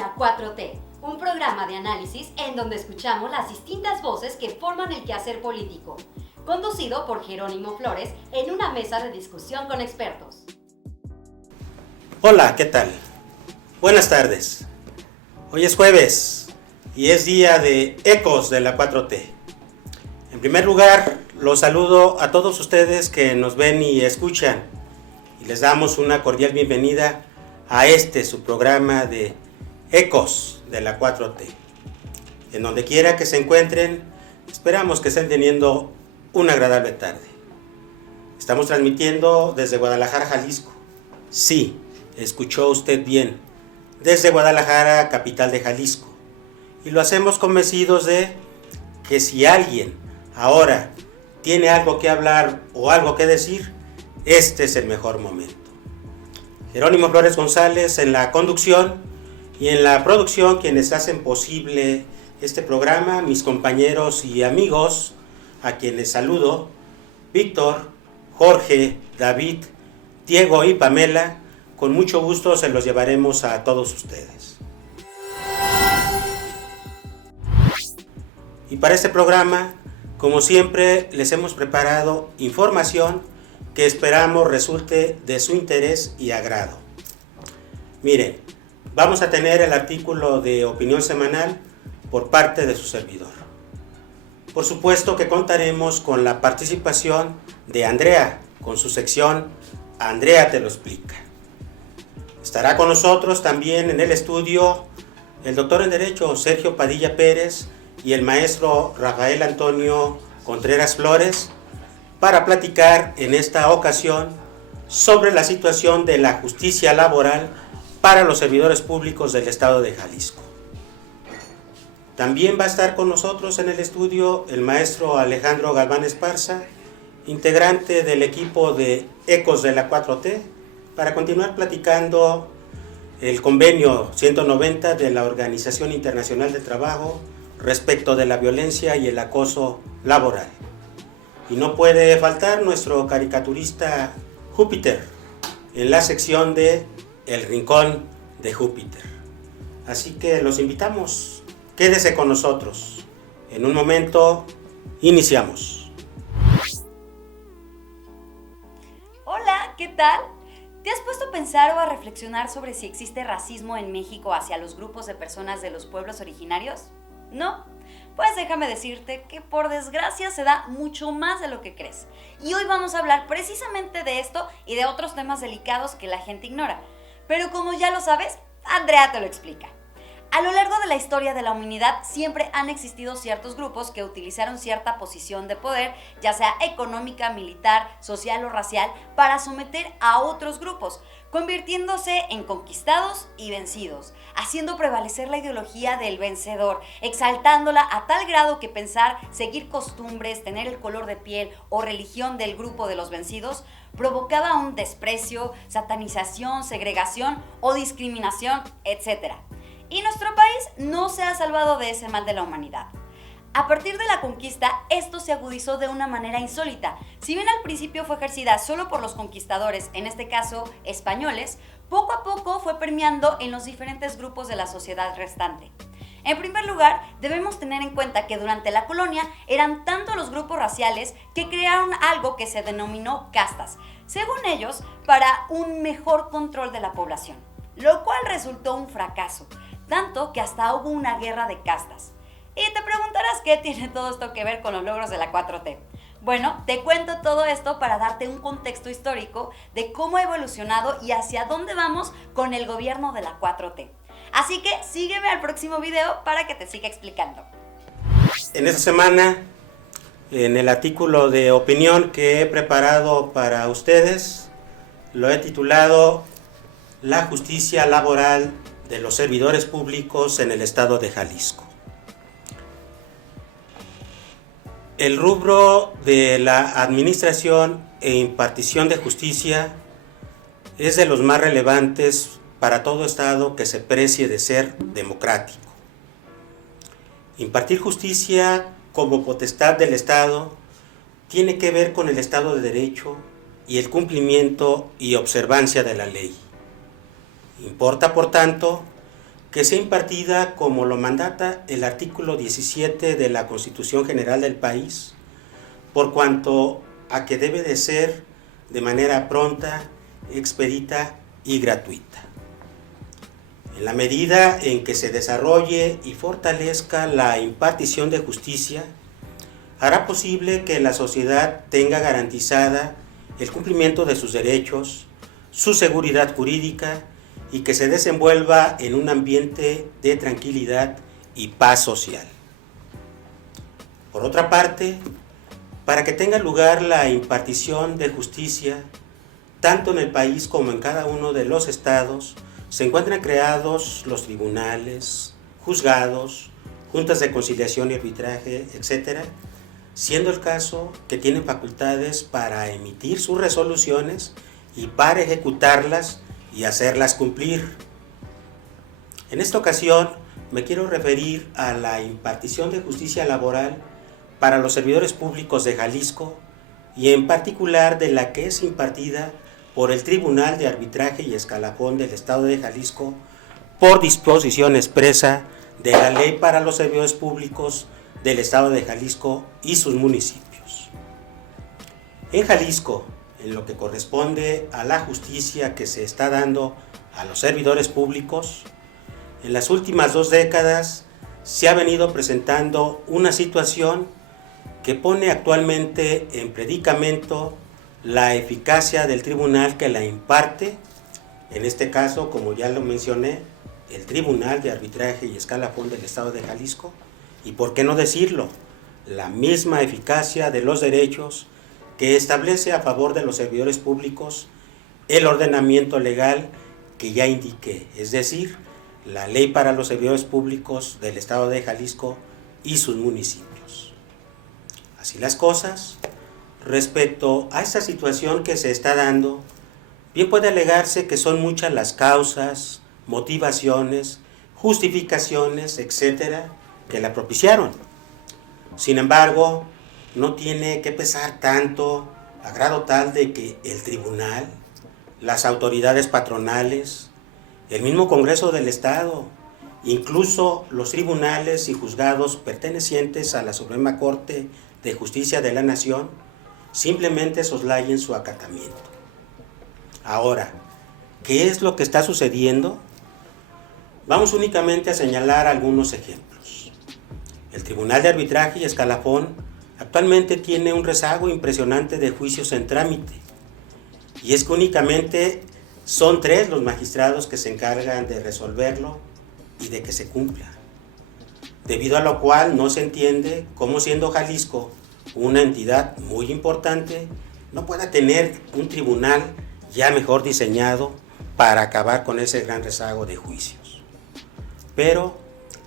la 4T, un programa de análisis en donde escuchamos las distintas voces que forman el quehacer político, conducido por Jerónimo Flores en una mesa de discusión con expertos. Hola, ¿qué tal? Buenas tardes. Hoy es jueves y es día de Ecos de la 4T. En primer lugar, los saludo a todos ustedes que nos ven y escuchan y les damos una cordial bienvenida a su programa de Ecos de la 4T. En donde quiera que se encuentren, esperamos que estén teniendo una agradable tarde. Estamos transmitiendo desde Guadalajara, Jalisco. Sí, escuchó usted bien, desde Guadalajara, capital de Jalisco. Y lo hacemos convencidos de que si alguien ahora tiene algo que hablar o algo que decir, este es el mejor momento. Jerónimo Flores González en la conducción y en la producción, quienes hacen posible este programa, mis compañeros y amigos, a quienes saludo, Víctor, Jorge, David, Diego y Pamela. Con mucho gusto se los llevaremos a todos ustedes. Y para este programa, como siempre, les hemos preparado información que esperamos resulte de su interés y agrado. Miren, vamos a tener el artículo de opinión semanal por parte de su servidor. Por supuesto que contaremos con la participación de Andrea, con su sección Andrea te lo explica. Estará con nosotros también en el estudio el doctor en Derecho Sergio Padilla Pérez y el maestro Rafael Antonio Contreras Flores para platicar en esta ocasión sobre la situación de la justicia laboral para los servidores públicos del estado de Jalisco. También va a estar con nosotros en el estudio el maestro Alejandro Galván Esparza, integrante del equipo de Ecos de la 4T, para continuar platicando el convenio 190 de la Organización Internacional del Trabajo respecto de la violencia y el acoso laboral. Y no puede faltar nuestro caricaturista Júpiter en la sección de El Rincón de Júpiter. Así que los invitamos, quédese con nosotros. En un momento iniciamos. Hola, ¿qué tal? ¿Te has puesto a pensar o a reflexionar sobre si existe racismo en México hacia los grupos de personas de los pueblos originarios? ¿No? Pues déjame decirte que por desgracia se da mucho más de lo que crees. Y hoy vamos a hablar precisamente de esto y de otros temas delicados que la gente ignora. Pero como ya lo sabes, Andrea te lo explica. A lo largo de la historia de la humanidad siempre han existido ciertos grupos que utilizaron cierta posición de poder, ya sea económica, militar, social o racial, para someter a otros grupos, convirtiéndose en conquistados y vencidos, haciendo prevalecer la ideología del vencedor, exaltándola a tal grado que pensar, seguir costumbres, tener el color de piel o religión del grupo de los vencidos provocaba un desprecio, satanización, segregación o discriminación, etc. Y nuestro país no se ha salvado de ese mal de la humanidad. A partir de la conquista, esto se agudizó de una manera insólita. Si bien al principio fue ejercida solo por los conquistadores, en este caso españoles, poco a poco fue permeando en los diferentes grupos de la sociedad restante. En primer lugar, debemos tener en cuenta que durante la colonia eran tanto los grupos raciales que crearon algo que se denominó castas, según ellos, para un mejor control de la población, lo cual resultó un fracaso, tanto que hasta hubo una guerra de castas. Y te preguntarás qué tiene todo esto que ver con los logros de la 4T. Bueno, te cuento todo esto para darte un contexto histórico de cómo ha evolucionado y hacia dónde vamos con el gobierno de la 4T. Así que sígueme al próximo video para que te siga explicando. En esta semana, en el artículo de opinión que he preparado para ustedes, lo he titulado La justicia laboral de los servidores públicos en el estado de Jalisco. El rubro de la administración e impartición de justicia es de los más relevantes para todo estado que se precie de ser democrático. Impartir justicia como potestad del estado tiene que ver con el Estado de Derecho y el cumplimiento y observancia de la ley. Importa, por tanto, que sea impartida como lo mandata el artículo 17 de la Constitución General del país, por cuanto a que debe de ser de manera pronta, expedita y gratuita. En la medida en que se desarrolle y fortalezca la impartición de justicia, hará posible que la sociedad tenga garantizada el cumplimiento de sus derechos, su seguridad jurídica y que se desenvuelva en un ambiente de tranquilidad y paz social. Por otra parte, para que tenga lugar la impartición de justicia, tanto en el país como en cada uno de los estados, se encuentran creados los tribunales, juzgados, juntas de conciliación y arbitraje, etc., siendo el caso que tienen facultades para emitir sus resoluciones y para ejecutarlas y hacerlas cumplir. En esta ocasión me quiero referir a la impartición de justicia laboral para los servidores públicos de Jalisco y en particular de la que es impartida por el Tribunal de Arbitraje y Escalafón del Estado de Jalisco por disposición expresa de la Ley para los Servidores Públicos del Estado de Jalisco y sus municipios. En Jalisco, en lo que corresponde a la justicia que se está dando a los servidores públicos, en las últimas 2 décadas se ha venido presentando una situación que pone actualmente en predicamento la eficacia del tribunal que la imparte, en este caso, como ya lo mencioné, el Tribunal de Arbitraje y Escalafón del Estado de Jalisco, y por qué no decirlo, la misma eficacia de los derechos que establece a favor de los servidores públicos el ordenamiento legal que ya indiqué, es decir, la Ley para los Servidores Públicos del Estado de Jalisco y sus municipios. Así las cosas, respecto a esta situación que se está dando, bien puede alegarse que son muchas las causas, motivaciones, justificaciones, etcétera, que la propiciaron. Sin embargo, no tiene que pesar tanto a grado tal de que el tribunal, las autoridades patronales, el mismo Congreso del Estado, incluso los tribunales y juzgados pertenecientes a la Suprema Corte de Justicia de la Nación, simplemente soslayen su acatamiento. Ahora, ¿qué es lo que está sucediendo? Vamos únicamente a señalar algunos ejemplos. El Tribunal de Arbitraje y Escalafón actualmente tiene un rezago impresionante de juicios en trámite, y es que únicamente son 3 los magistrados que se encargan de resolverlo y de que se cumpla, debido a lo cual no se entiende cómo, siendo Jalisco una entidad muy importante, no pueda tener un tribunal ya mejor diseñado para acabar con ese gran rezago de juicios. Pero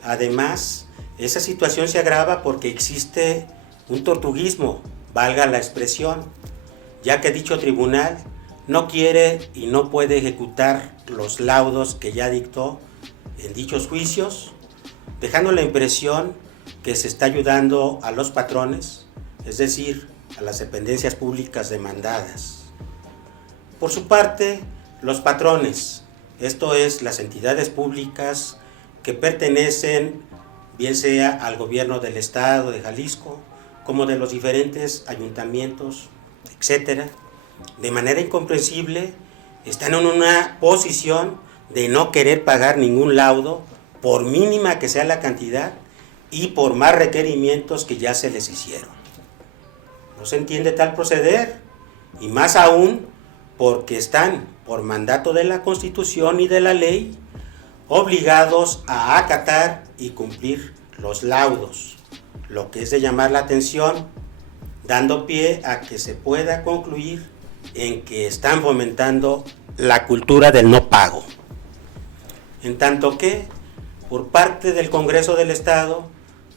además esa situación se agrava porque existe un tortuguismo, valga la expresión, ya que dicho tribunal no quiere y no puede ejecutar los laudos que ya dictó en dichos juicios, dejando la impresión que se está ayudando a los patrones, es decir, a las dependencias públicas demandadas. Por su parte, los patrones, esto es, las entidades públicas que pertenecen bien sea al gobierno del Estado de Jalisco, como de los diferentes ayuntamientos, etcétera, de manera incomprensible están en una posición de no querer pagar ningún laudo, por mínima que sea la cantidad y por más requerimientos que ya se les hicieron. No se entiende tal proceder, y más aún porque están, por mandato de la Constitución y de la ley, obligados a acatar y cumplir los laudos, lo que es de llamar la atención, dando pie a que se pueda concluir en que están fomentando la cultura del no pago. En tanto que, por parte del Congreso del Estado,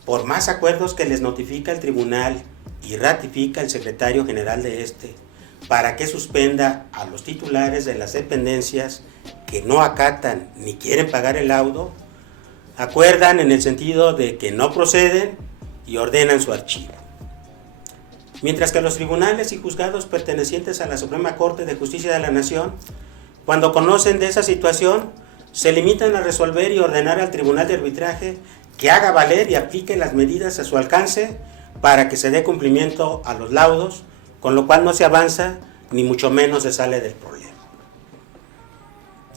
por más acuerdos que les notifica el tribunal y ratifica el secretario general de este, para que suspenda a los titulares de las dependencias que no acatan ni quieren pagar el laudo, acuerdan en el sentido de que no proceden y ordenan su archivo. Mientras que los tribunales y juzgados pertenecientes a la Suprema Corte de Justicia de la Nación, cuando conocen de esa situación, se limitan a resolver y ordenar al Tribunal de Arbitraje que haga valer y aplique las medidas a su alcance para que se dé cumplimiento a los laudos, con lo cual no se avanza ni mucho menos se sale del problema.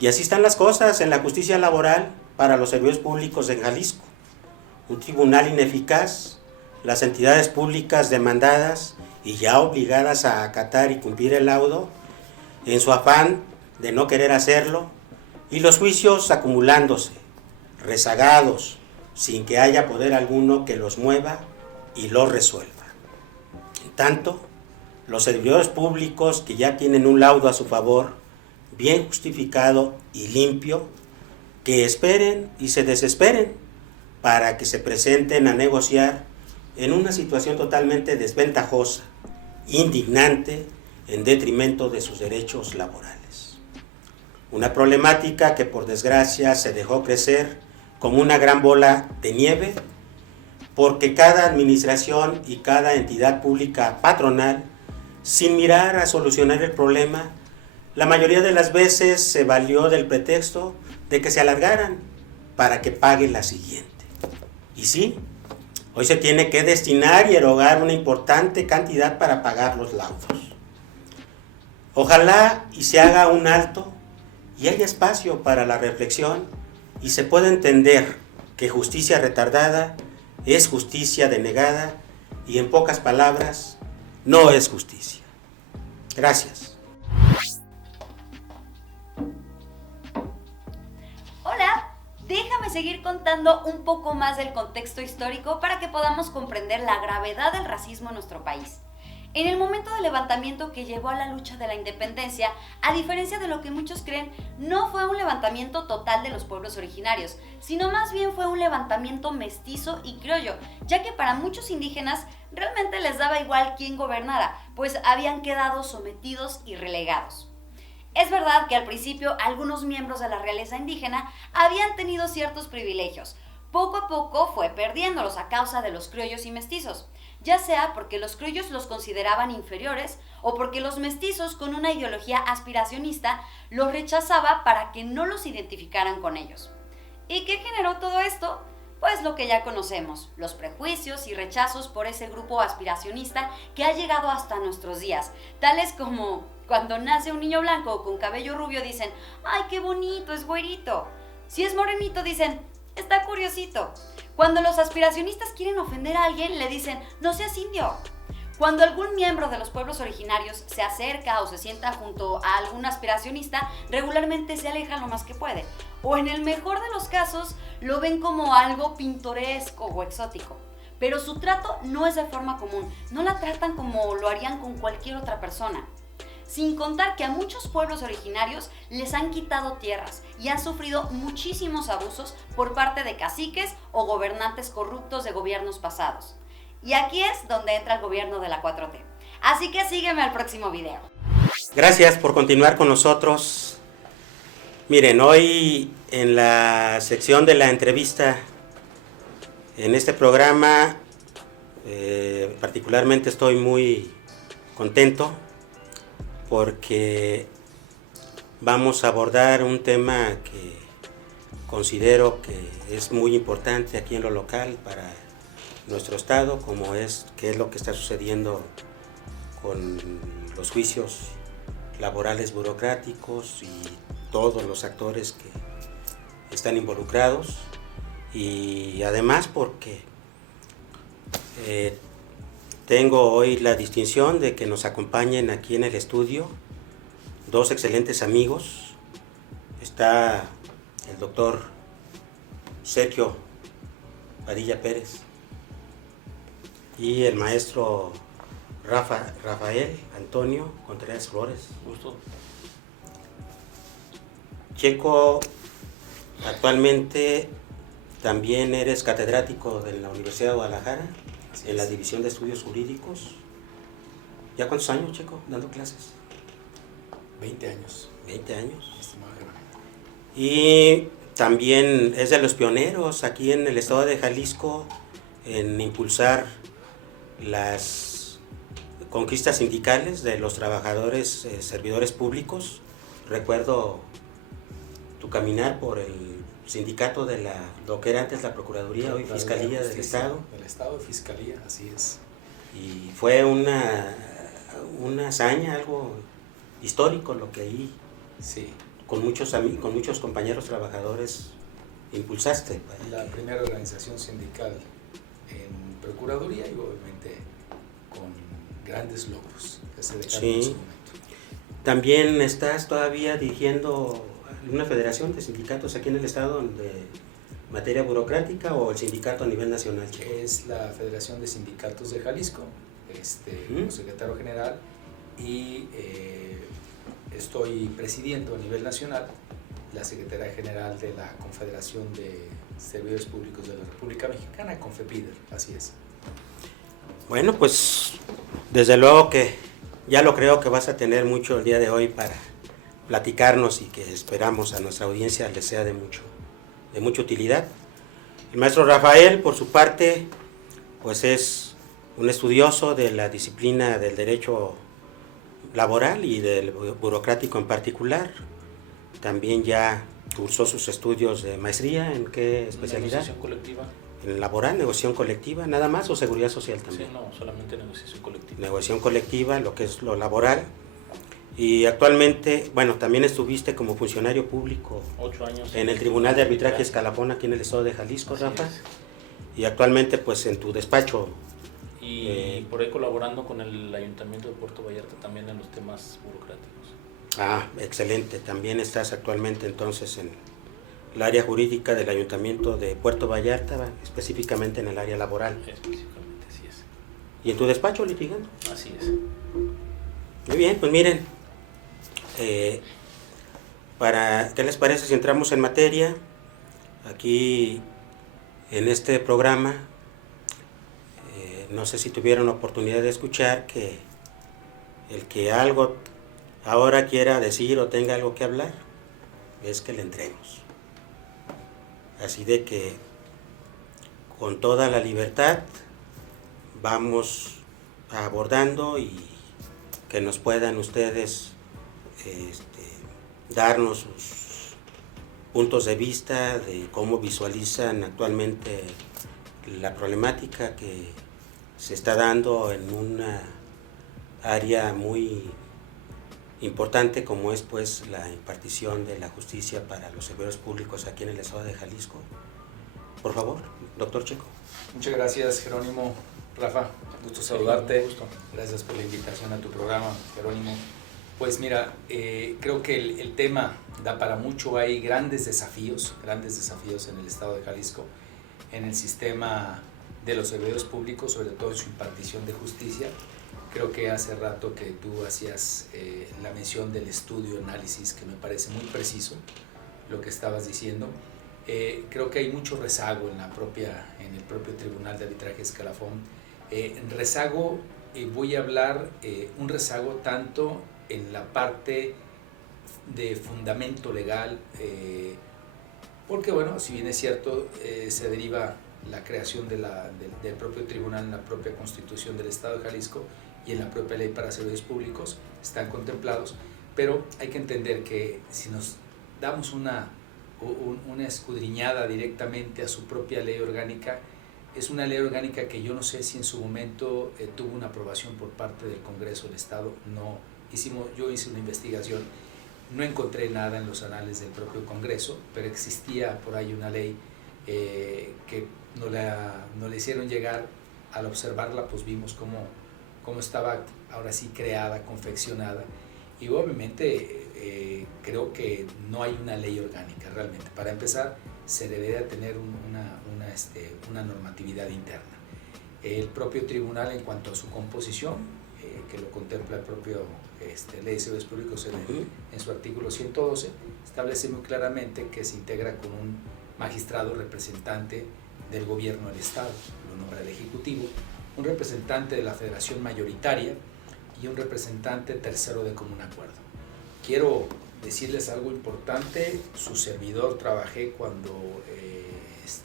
Y así están las cosas en la justicia laboral para los servidores públicos en Jalisco. Un tribunal ineficaz, las entidades públicas demandadas y ya obligadas a acatar y cumplir el laudo, en su afán de no querer hacerlo, y los juicios acumulándose, rezagados, sin que haya poder alguno que los mueva y los resuelva. En tanto, los servidores públicos que ya tienen un laudo a su favor, bien justificado y limpio, que esperen y se desesperen para que se presenten a negociar en una situación totalmente desventajosa, indignante, en detrimento de sus derechos laborales. Una problemática que por desgracia se dejó crecer como una gran bola de nieve, porque cada administración y cada entidad pública patronal, sin mirar a solucionar el problema, la mayoría de las veces se valió del pretexto de que se alargaran para que pague la siguiente. Y sí, hoy se tiene que destinar y erogar una importante cantidad para pagar los laudos. Ojalá y se haga un alto y haya espacio para la reflexión y se pueda entender que justicia retardada es justicia denegada y en pocas palabras, no es justicia. Gracias. Hola, déjame seguir contando un poco más del contexto histórico para que podamos comprender la gravedad del racismo en nuestro país. En el momento del levantamiento que llevó a la lucha de la independencia, a diferencia de lo que muchos creen, no fue un levantamiento total de los pueblos originarios, sino más bien fue un levantamiento mestizo y criollo, ya que para muchos indígenas realmente les daba igual quién gobernara, pues habían quedado sometidos y relegados. Es verdad que al principio algunos miembros de la realeza indígena habían tenido ciertos privilegios. Poco a poco fue perdiéndolos a causa de los criollos y mestizos, ya sea porque los criollos los consideraban inferiores o porque los mestizos con una ideología aspiracionista los rechazaba para que no los identificaran con ellos. ¿Y qué generó todo esto? Pues lo que ya conocemos, los prejuicios y rechazos por ese grupo aspiracionista que ha llegado hasta nuestros días, tales como cuando nace un niño blanco con cabello rubio dicen, ¡ay, qué bonito, es güerito! Si es morenito dicen, está curiosito. Cuando los aspiracionistas quieren ofender a alguien, le dicen, no seas indio. Cuando algún miembro de los pueblos originarios se acerca o se sienta junto a algún aspiracionista, regularmente se aleja lo más que puede. O en el mejor de los casos, lo ven como algo pintoresco o exótico. Pero su trato no es de forma común, no la tratan como lo harían con cualquier otra persona. Sin contar que a muchos pueblos originarios les han quitado tierras y han sufrido muchísimos abusos por parte de caciques o gobernantes corruptos de gobiernos pasados. Y aquí es donde entra el gobierno de la 4T. Así que sígueme al próximo video. Gracias por continuar con nosotros. Miren, hoy en la sección de la entrevista, en este programa, particularmente estoy muy contento porque vamos a abordar un tema que considero que es muy importante aquí en lo local para nuestro estado, como es qué es lo que está sucediendo con los juicios laborales burocráticos y todos los actores que están involucrados, y además porque tengo hoy la distinción de que nos acompañen aquí en el estudio dos excelentes amigos. Está el doctor Sergio Padilla Pérez y el maestro Rafael Antonio Contreras Flores. Gusto. Checo, actualmente también eres catedrático de la Universidad de Guadalajara, en la División de Estudios Jurídicos. ¿Ya cuántos años, Checo, dando clases? 20 años. 20 años. Y también es de los pioneros aquí en el estado de Jalisco en impulsar las conquistas sindicales de los trabajadores, servidores públicos. Recuerdo tu caminar por el sindicato de lo que era antes la Procuraduría, hoy Fiscalía del Estado. Del Estado de Fiscalía, así es. Y fue una hazaña, algo histórico lo que ahí, sí, con muchos compañeros trabajadores impulsaste. La primera organización sindical en Procuraduría y obviamente con grandes logros que se dejaron en su momento. También estás todavía dirigiendo una federación de sindicatos aquí en el Estado de materia burocrática, o el sindicato a nivel nacional, Checo. Es la Federación de Sindicatos de Jalisco, como secretario general, y estoy presidiendo a nivel nacional la Secretaría General de la Confederación de Servidores Públicos de la República Mexicana, CONFEPIDER, así es. Bueno, pues desde luego que ya lo creo que vas a tener mucho el día de hoy para platicarnos, y que esperamos a nuestra audiencia les sea de mucha utilidad. El maestro Rafael, por su parte, pues es un estudioso de la disciplina del derecho laboral y del burocrático en particular. También ya cursó sus estudios de maestría. ¿En qué especialidad? Negociación colectiva. ¿En laboral, negociación colectiva, nada más, o seguridad social también? Sí, no, solamente negociación colectiva. Negociación colectiva, lo que es lo laboral. Y actualmente, bueno, también estuviste como funcionario público 8 años en el Tribunal de Arbitraje Escalafón aquí en el Estado de Jalisco, Así Rafa. es. Y actualmente pues en tu despacho. Y por ahí colaborando con el Ayuntamiento de Puerto Vallarta también en los temas burocráticos. Excelente. También estás actualmente entonces en el área jurídica del Ayuntamiento de Puerto Vallarta, específicamente en el área laboral. Específicamente, así es. ¿Y en tu despacho litigando? Así es. Muy bien, pues miren, ¿qué les parece si entramos en materia? Aquí en este programa, no sé si tuvieron oportunidad de escuchar que el que algo ahora quiera decir o tenga algo que hablar, es que le entremos. Así de que con toda la libertad vamos abordando, y que nos puedan ustedes darnos sus puntos de vista de cómo visualizan actualmente la problemática que se está dando en una área muy importante como es pues la impartición de la justicia para los servidores públicos aquí en el Estado de Jalisco. Por favor, doctor Checo. Muchas gracias, Jerónimo. Rafa, gusto saludarte. Gusto. Gracias por la invitación a tu programa, Jerónimo. Pues mira, creo que el tema da para mucho. Hay grandes desafíos en el Estado de Jalisco, en el sistema de los servidores públicos, sobre todo en su impartición de justicia. Creo que hace rato que tú hacías la mención del estudio, análisis, que me parece muy preciso lo que estabas diciendo. Creo que hay mucho rezago en el propio Tribunal de Arbitraje Escalafón. Rezago, voy a hablar un rezago tanto en la parte de fundamento legal, porque bueno, si bien es cierto, se deriva la creación del propio tribunal en la propia Constitución del Estado de Jalisco y en la propia Ley para Servidores Públicos, están contemplados, pero hay que entender que si nos damos una escudriñada directamente a su propia ley orgánica, es una ley orgánica que yo no sé si en su momento tuvo una aprobación por parte del Congreso del Estado. Yo hice una investigación, no encontré nada en los anales del propio Congreso, pero existía por ahí una ley que nos la hicieron llegar. Al observarla, pues vimos cómo estaba ahora sí creada, confeccionada, y obviamente creo que no hay una ley orgánica realmente. Para empezar, se debería tener una normatividad interna. El propio tribunal, en cuanto a su composición, que lo contempla el propio Ley de Servidores Públicos en su artículo 112, establece muy claramente que se integra con un magistrado representante del gobierno del Estado, lo nombra el Ejecutivo, un representante de la Federación mayoritaria y un representante tercero de común acuerdo. Quiero decirles algo importante. Su servidor trabajé cuando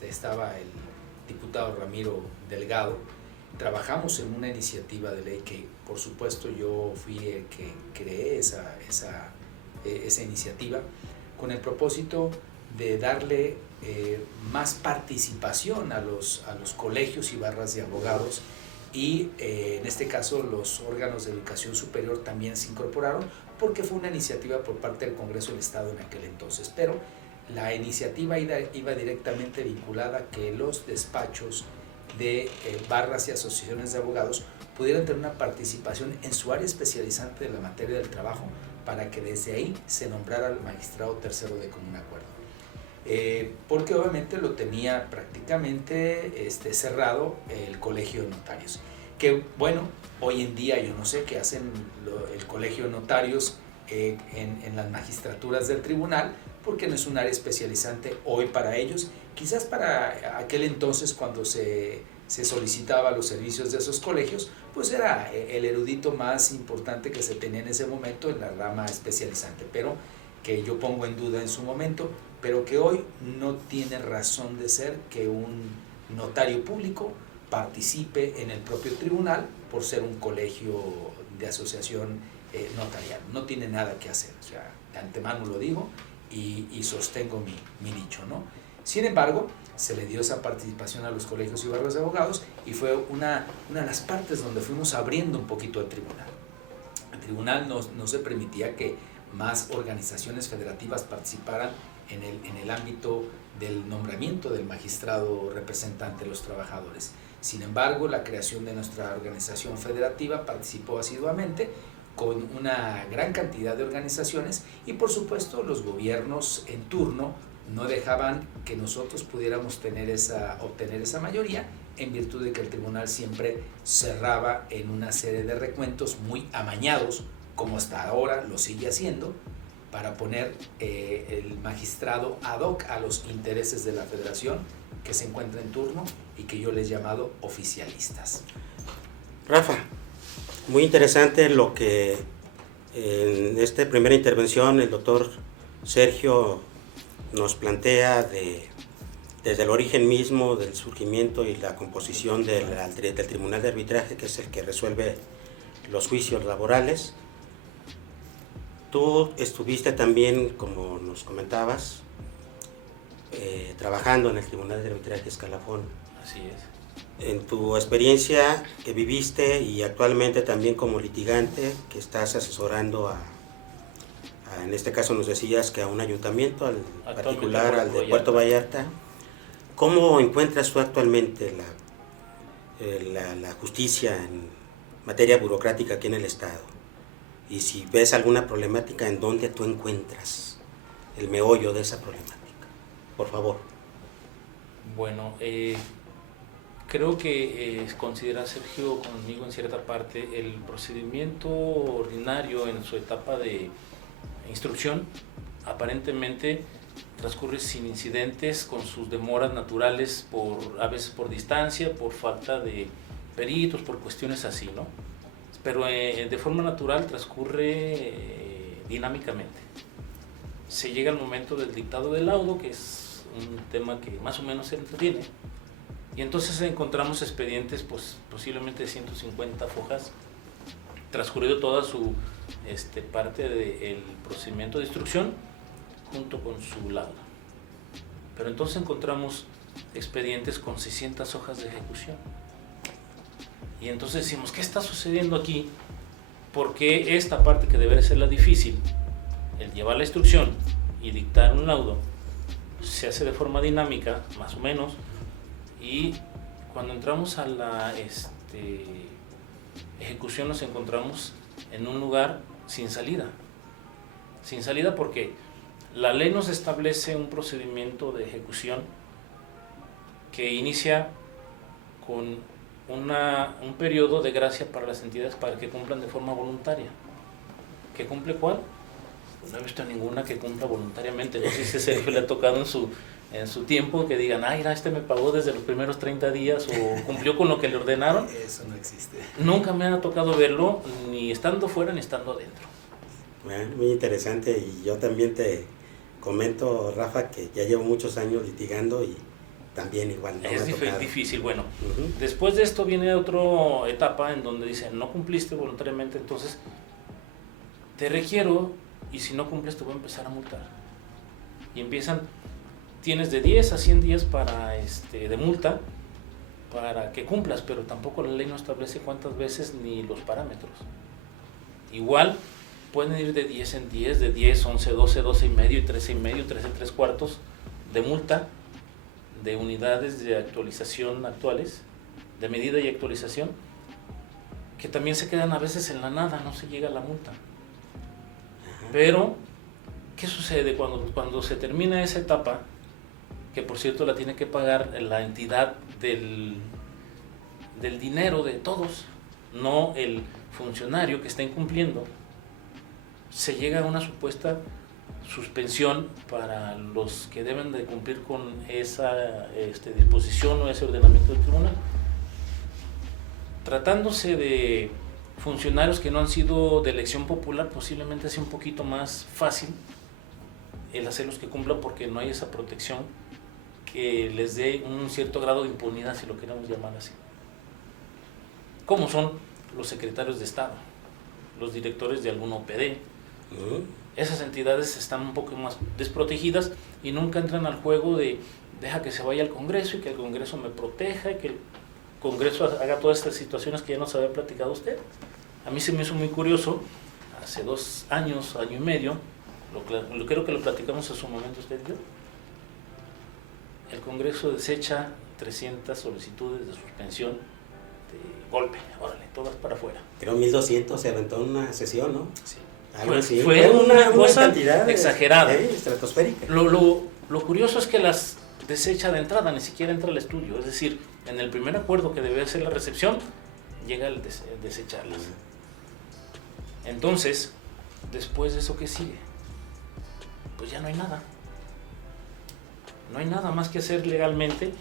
estaba el diputado Ramiro Delgado. Trabajamos en una iniciativa de ley que, por supuesto, yo fui el que creé esa iniciativa, con el propósito de darle más participación a los colegios y barras de abogados, y en este caso los órganos de educación superior también se incorporaron, porque fue una iniciativa por parte del Congreso del Estado en aquel entonces, pero la iniciativa iba directamente vinculada a que los despachos de barras y asociaciones de abogados pudieran tener una participación en su área especializante de la materia del trabajo, para que desde ahí se nombrara al magistrado tercero de común acuerdo. Porque obviamente lo tenía prácticamente cerrado el colegio de notarios, que bueno, hoy en día yo no sé qué hacen el colegio de notarios en las magistraturas del tribunal, porque no es un área especializante hoy para ellos. Quizás para aquel entonces, cuando se solicitaba los servicios de esos colegios, pues era el erudito más importante que se tenía en ese momento en la rama especializante, pero que yo pongo en duda en su momento, pero que hoy no tiene razón de ser que un notario público participe en el propio tribunal por ser un colegio de asociación notarial. No tiene nada que hacer, o sea, de antemano lo digo y sostengo mi dicho, ¿no? Sin embargo, se le dio esa participación a los colegios y barras de abogados, y fue una de las partes donde fuimos abriendo un poquito el tribunal. El tribunal no se permitía que más organizaciones federativas participaran en el ámbito del nombramiento del magistrado representante de los trabajadores. Sin embargo, la creación de nuestra organización federativa participó asiduamente con una gran cantidad de organizaciones, y por supuesto los gobiernos en turno no dejaban que nosotros pudiéramos obtener esa mayoría, en virtud de que el tribunal siempre cerraba en una serie de recuentos muy amañados, como hasta ahora lo sigue haciendo, para poner el magistrado ad hoc a los intereses de la federación que se encuentra en turno, y que yo les he llamado oficialistas. Rafa, muy interesante lo que en esta primera intervención el doctor Sergio nos plantea desde el origen mismo del surgimiento y la composición del Tribunal de Arbitraje, que es el que resuelve los juicios laborales. Tú estuviste también, como nos comentabas, trabajando en el Tribunal de Arbitraje Escalafón. Así es. En tu experiencia que viviste, y actualmente también como litigante, que estás asesorando en este caso nos decías que a un ayuntamiento, al particular, al de Puerto Vallarta, ¿cómo encuentras tú actualmente la justicia en materia burocrática aquí en el Estado? Y si ves alguna problemática, ¿en dónde tú encuentras el meollo de esa problemática? Por favor. Bueno, creo que considera Sergio conmigo en cierta parte el procedimiento ordinario en su etapa de instrucción aparentemente transcurre sin incidentes, con sus demoras naturales, a veces por distancia, por falta de peritos, por cuestiones así, ¿no? Pero de forma natural transcurre dinámicamente. Se llega al momento del dictado del laudo, que es un tema que más o menos se entretiene, y entonces encontramos expedientes, pues posiblemente de 150 fojas, transcurrido toda su parte del procedimiento de instrucción junto con su laudo. Pero entonces encontramos expedientes con 600 hojas de ejecución. Y entonces decimos, ¿qué está sucediendo aquí? Porque esta parte, que debería ser la difícil, el llevar la instrucción y dictar un laudo, se hace de forma dinámica, más o menos, y cuando entramos a la ejecución nos encontramos en un lugar sin salida. Sin salida porque la ley nos establece un procedimiento de ejecución que inicia con un periodo de gracia para las entidades para que cumplan de forma voluntaria. ¿Qué cumple cuál? Pues no he visto ninguna que cumpla voluntariamente. No sé si Sergio le ha tocado en su tiempo que digan, ay, me pagó desde los primeros 30 días o cumplió con lo que le ordenaron. Eso no existe. Nunca me ha tocado verlo, ni estando fuera ni estando adentro. Bueno, muy interesante, y yo también te comento, Rafa, que ya llevo muchos años litigando y también igual no es me ha tocado. Difícil. Bueno, después de esto viene otra etapa en donde dicen, no cumpliste voluntariamente, entonces te requiero, y si no cumples te voy a empezar a multar. y tienes de 10 a 100 días de multa para que cumplas, pero tampoco la ley no establece cuántas veces ni los parámetros. Igual pueden ir de 10 en 10, de 10, 11, 12, 12 y medio y 13 y medio, 13 3/4 de multa, de unidades de actualización actuales, de medida y actualización, que también se quedan a veces en la nada, no se llega a la multa. Pero, ¿qué sucede cuando se termina esa etapa? Que por cierto la tiene que pagar la entidad del dinero de todos, no el funcionario que está incumpliendo. Se llega a una supuesta suspensión para los que deben de cumplir con esa disposición o ese ordenamiento del tribunal. Tratándose de funcionarios que no han sido de elección popular, posiblemente sea un poquito más fácil el hacerlos que cumplan porque no hay esa protección que les dé un cierto grado de impunidad, si lo queremos llamar así. Como son los secretarios de Estado, los directores de alguna OPD. Esas entidades están un poco más desprotegidas y nunca entran al juego de deja que se vaya al Congreso y que el Congreso me proteja y que el Congreso haga todas estas situaciones que ya nos había platicado usted. A mí se me hizo muy curioso, hace 2 años, año y medio, creo que lo platicamos en su momento usted y yo, el Congreso desecha 300 solicitudes de suspensión de golpe, órale, todas para afuera. Creo 1200 se aventó en una sesión, ¿no? Sí. Algo así. Fue una cosa cantidad exagerada. Estratosférica. Lo curioso es que las desecha de entrada, ni siquiera entra al estudio, es decir, en el primer acuerdo que debe ser la recepción, llega el desecharlas. Entonces, después de eso, ¿qué sigue? Pues ya no hay nada. No hay nada más que hacer legalmente.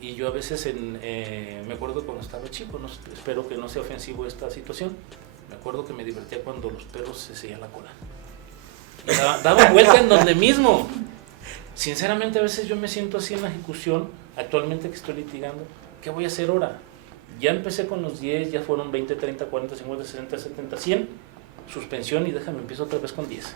Y yo a veces, me acuerdo cuando estaba chico, espero que no sea ofensivo esta situación, me acuerdo que me divertía cuando los perros se seguían la cola. Y daban vuelta en donde mismo. Sinceramente, a veces yo me siento así en la ejecución, actualmente que estoy litigando, ¿qué voy a hacer ahora? Ya empecé con los 10, ya fueron 20, 30, 40, 50, 60, 70, 100, suspensión y empiezo otra vez con 10.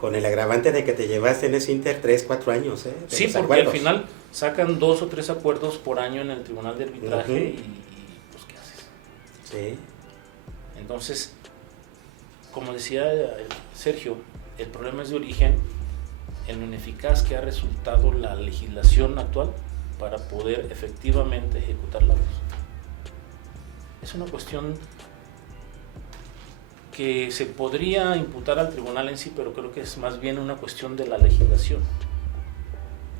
Con el agravante de que te llevaste en ese inter 3, 4 años, Sí, porque acuerdos. Al final sacan 2 o 3 acuerdos por año en el tribunal de arbitraje y pues ¿qué haces? Sí. Entonces, como decía Sergio, el problema es de origen en lo ineficaz que ha resultado la legislación actual para poder efectivamente ejecutar la ley. Es una cuestión que se podría imputar al tribunal en sí, pero creo que es más bien una cuestión de la legislación.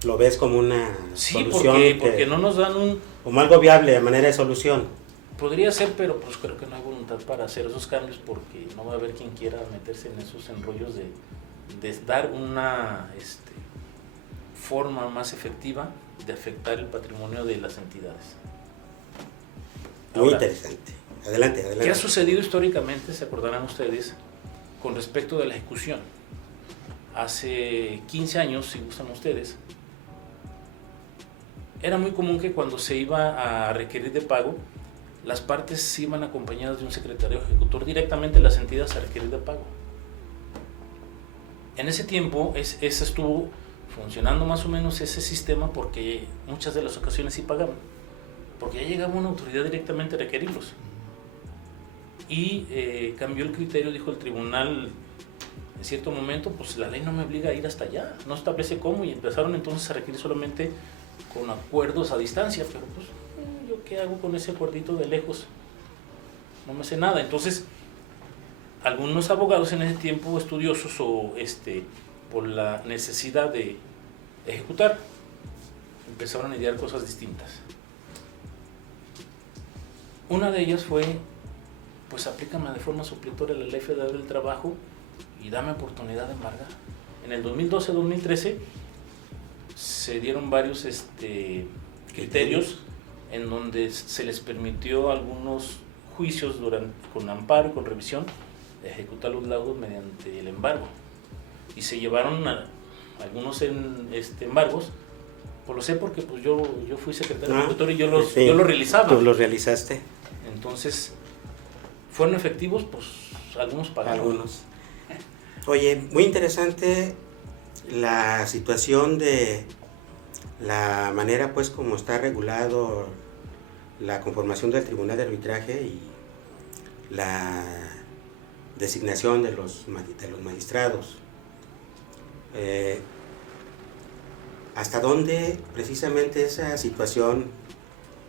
¿Lo ves como una solución? Sí, porque no nos dan como algo viable a manera de solución. Podría ser, pero pues creo que no hay voluntad para hacer esos cambios porque no va a haber quien quiera meterse en esos enrollos de dar una forma más efectiva de afectar el patrimonio de las entidades. Muy interesante. Adelante. ¿Qué ha sucedido históricamente, se acordarán ustedes, con respecto de la ejecución? Hace 15 años, si gustan ustedes, era muy común que cuando se iba a requerir de pago, las partes iban acompañadas de un secretario ejecutor directamente las entidades a requerir de pago. En ese tiempo, ese estuvo funcionando más o menos ese sistema porque muchas de las ocasiones sí pagaban, porque ya llegaba una autoridad directamente a requerirlos. Y cambió el criterio, dijo el tribunal, en cierto momento, pues la ley no me obliga a ir hasta allá, no establece cómo, y empezaron entonces a requerir solamente con acuerdos a distancia, pero pues, ¿yo qué hago con ese acuerdito de lejos? No me sé nada. Entonces, algunos abogados en ese tiempo, estudiosos o por la necesidad de ejecutar, empezaron a idear cosas distintas. Una de ellas fue, pues aplícame de forma supletoria la Ley Federal del Trabajo y dame oportunidad de embargar. En el 2012-2013 se dieron varios criterios en donde se les permitió algunos juicios con amparo y con revisión de ejecutar los laudos mediante el embargo. Y se llevaron algunos embargos, pues lo sé porque pues yo fui secretario ejecutor y yo lo realizaba. Tú lo realizaste. Entonces, ¿fueron efectivos? Pues algunos pagaron. Algunos. Oye, muy interesante la situación de la manera pues como está regulado la conformación del Tribunal de Arbitraje y la designación de los magistrados. ¿Hasta dónde precisamente esa situación,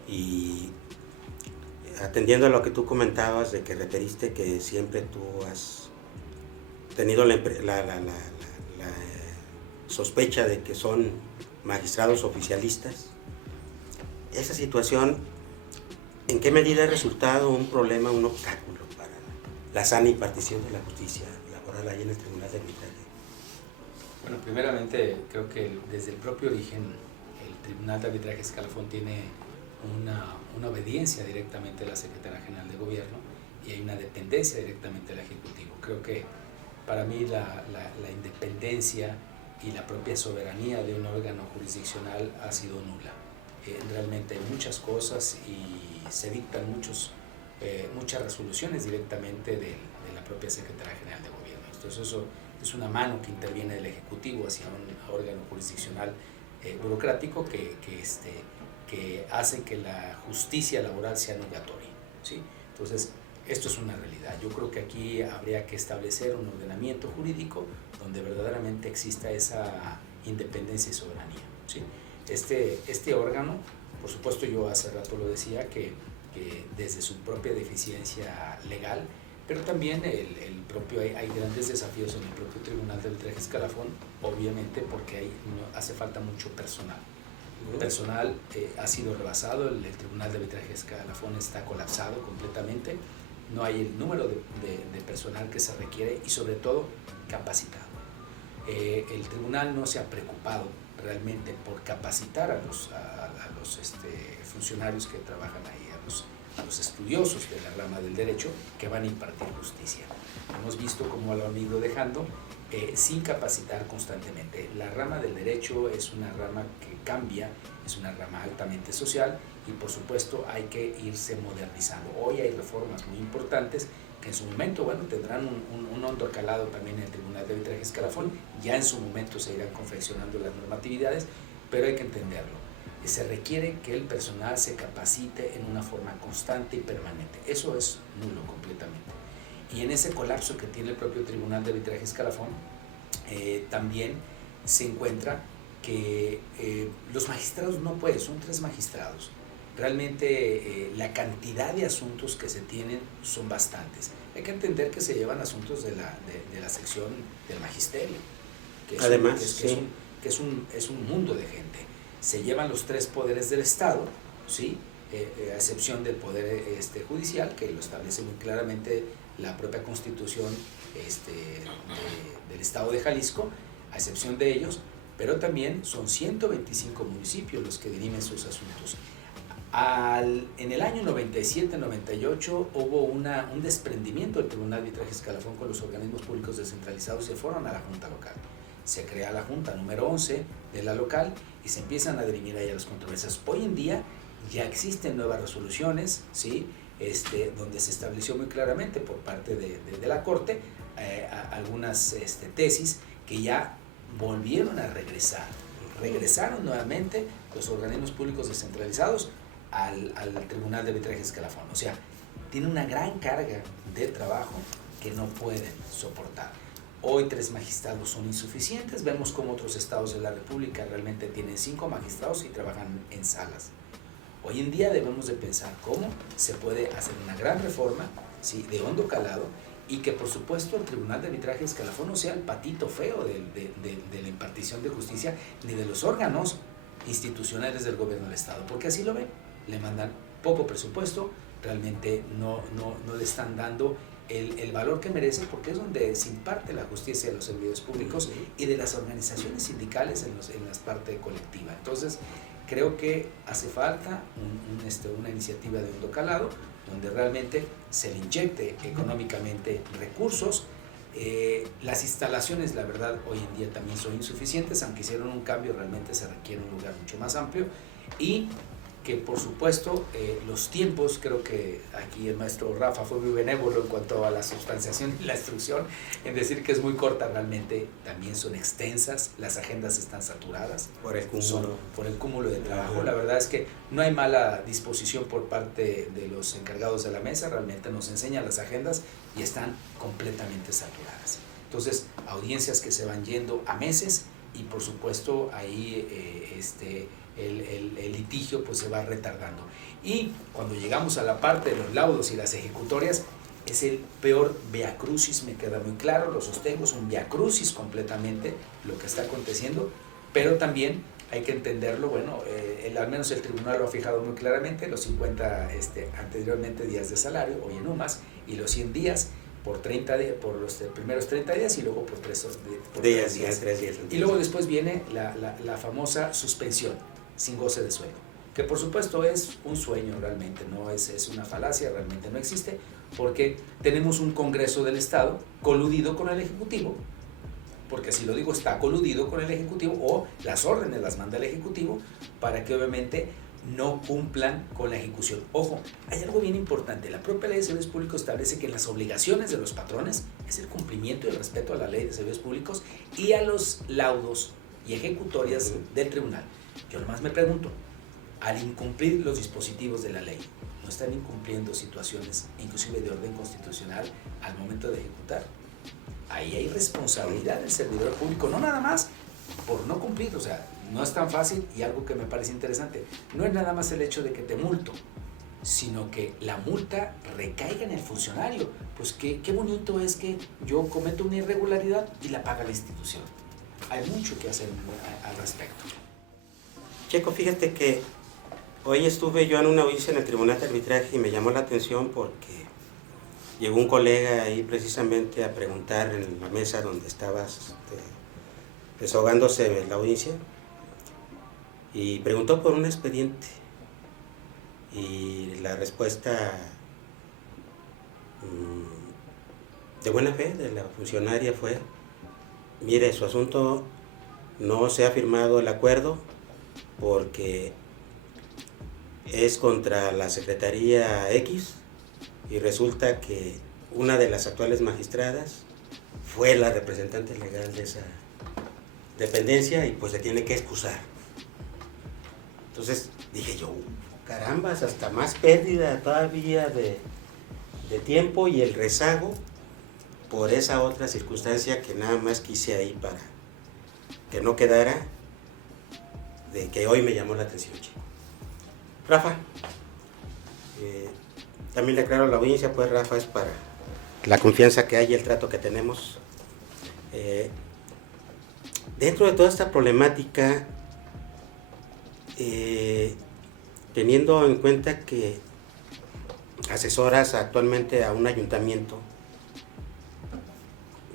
y atendiendo a lo que tú comentabas de que referiste que siempre tú has tenido la sospecha de que son magistrados oficialistas, esa situación, ¿en qué medida ha resultado un problema, un obstáculo para la sana impartición de la justicia laboral ahí en el Tribunal de Arbitraje? Bueno, primeramente creo que desde el propio origen el Tribunal de Arbitraje Escalafón tiene una obediencia directamente a la Secretaría General de Gobierno y hay una dependencia directamente al Ejecutivo. Creo que para mí la independencia y la propia soberanía de un órgano jurisdiccional ha sido nula. Realmente hay muchas cosas y se dictan muchas resoluciones directamente de la propia Secretaría General de Gobierno. Entonces eso es una mano que interviene del Ejecutivo hacia un órgano jurisdiccional burocrático que hace que la justicia laboral sea nugatoria, ¿sí? Entonces, esto es una realidad. Yo creo que aquí habría que establecer un ordenamiento jurídico donde verdaderamente exista esa independencia y soberanía, ¿sí? Este órgano, por supuesto, yo hace rato lo decía, que desde su propia deficiencia legal, pero también hay grandes desafíos en el propio Tribunal de Arbitraje Escalafón, obviamente porque hace falta mucho personal. El personal ha sido rebasado, el Tribunal de Arbitraje Escalafón está colapsado completamente, no hay el número de personal que se requiere y sobre todo capacitado. El tribunal no se ha preocupado realmente por capacitar a los funcionarios que trabajan ahí, a los estudiosos de la rama del derecho que van a impartir justicia. Hemos visto cómo lo han ido dejando sin capacitar constantemente. La rama del derecho es una rama que cambia, es una rama altamente social y por supuesto hay que irse modernizando. Hoy hay reformas muy importantes que en su momento, bueno, tendrán un hondo calado también en el Tribunal de Arbitraje Escalafón, ya en su momento se irán confeccionando las normatividades, pero hay que entenderlo. Se requiere que el personal se capacite en una forma constante y permanente. Eso es nulo completamente. Y en ese colapso que tiene el propio Tribunal de Arbitraje Escalafón, también se encuentra que los magistrados no pueden, son 3 magistrados. Realmente la cantidad de asuntos que se tienen son bastantes. Hay que entender que se llevan asuntos de la sección del magisterio, que es un mundo de gente. Se llevan los 3 poderes del Estado, ¿sí? A excepción del poder judicial, que lo establece muy claramente la propia Constitución del Estado de Jalisco, a excepción de ellos, pero también son 125 municipios los que dirimen sus asuntos. En el año 97-98 hubo un desprendimiento del Tribunal de Arbitraje Escalafón con los organismos públicos descentralizados y se fueron a la Junta Local. Se crea la Junta número 11 de la local y se empiezan a dirimir ahí las controversias. Hoy en día ya existen nuevas resoluciones, ¿sí? Donde se estableció muy claramente por parte de la Corte algunas tesis que ya volvieron a regresar. Regresaron nuevamente los organismos públicos descentralizados al Tribunal de Arbitraje Escalafón. O sea, tiene una gran carga de trabajo que no pueden soportar. Hoy 3 magistrados son insuficientes. Vemos cómo otros estados de la República realmente tienen 5 magistrados y trabajan en salas. Hoy en día debemos de pensar cómo se puede hacer una gran reforma, ¿sí?, de hondo calado, y que por supuesto el Tribunal de Arbitraje Escalafón no sea el patito feo de la impartición de justicia ni de los órganos institucionales del gobierno del Estado, porque así lo ven. Le mandan poco presupuesto, realmente no le están dando el valor que merece, porque es donde se imparte la justicia de los servidores públicos y de las organizaciones sindicales en la parte colectiva. Entonces, creo que hace falta una iniciativa de hondo calado, donde realmente se le inyecte económicamente recursos. Las instalaciones, la verdad, hoy en día también son insuficientes, aunque hicieron un cambio, realmente se requiere un lugar mucho más amplio, y que por supuesto los tiempos, creo que aquí el maestro Rafa fue muy benévolo en cuanto a la sustanciación y la instrucción, en decir que es muy corta, realmente también son extensas, las agendas están saturadas por el cúmulo, por el cúmulo de trabajo. La verdad es que no hay mala disposición por parte de los encargados de la mesa, realmente nos enseñan las agendas y están completamente saturadas. Entonces, audiencias que se van yendo a meses y por supuesto ahí el litigio pues se va retardando. Y cuando llegamos a la parte de los laudos y las ejecutorias, es el peor viacrucis, me queda muy claro, lo sostengo, es un viacrucis completamente lo que está aconteciendo, pero también hay que entenderlo, bueno, al menos el tribunal lo ha fijado muy claramente, los 50 anteriormente días de salario, hoy en UMAS, y los 100 días por 30 días, por los primeros 30 días y luego por 3 días. Y luego después viene la famosa suspensión sin goce de sueldo, que por supuesto es un sueño realmente, no es una falacia, realmente no existe, porque tenemos un Congreso del Estado coludido con el Ejecutivo, porque así lo digo, está coludido con el Ejecutivo, o las órdenes las manda el Ejecutivo, para que obviamente no cumplan con la ejecución. Ojo, hay algo bien importante, la propia Ley de Servicios Públicos establece que las obligaciones de los patrones es el cumplimiento y el respeto a la Ley de Servicios Públicos y a los laudos y ejecutorias del tribunal. Yo nomás me pregunto, al incumplir los dispositivos de la ley, ¿no están incumpliendo situaciones inclusive de orden constitucional al momento de ejecutar? Ahí hay responsabilidad del servidor público, no nada más por no cumplir, o sea, no es tan fácil. Y algo que me parece interesante, no es nada más el hecho de que te multo, sino que la multa recaiga en el funcionario. Pues qué bonito es que yo cometo una irregularidad y la paga la institución. Hay mucho que hacer al respecto. Checo, fíjate que hoy estuve yo en una audiencia en el Tribunal de Arbitraje y me llamó la atención porque llegó un colega ahí precisamente a preguntar en la mesa donde estabas desahogándose la audiencia, y preguntó por un expediente, y la respuesta de buena fe de la funcionaria fue: mire, su asunto no se ha firmado el acuerdo porque es contra la Secretaría X, y resulta que una de las actuales magistradas fue la representante legal de esa dependencia y pues se tiene que excusar. Entonces dije yo, carambas, hasta más pérdida todavía de tiempo y el rezago por esa otra circunstancia que nada más quise ahí para que no quedara, de que hoy me llamó la atención, chico. Rafa, también le aclaro a la audiencia, pues Rafa es para la confianza que hay y el trato que tenemos. Dentro de toda esta problemática, teniendo en cuenta que asesoras actualmente a un ayuntamiento,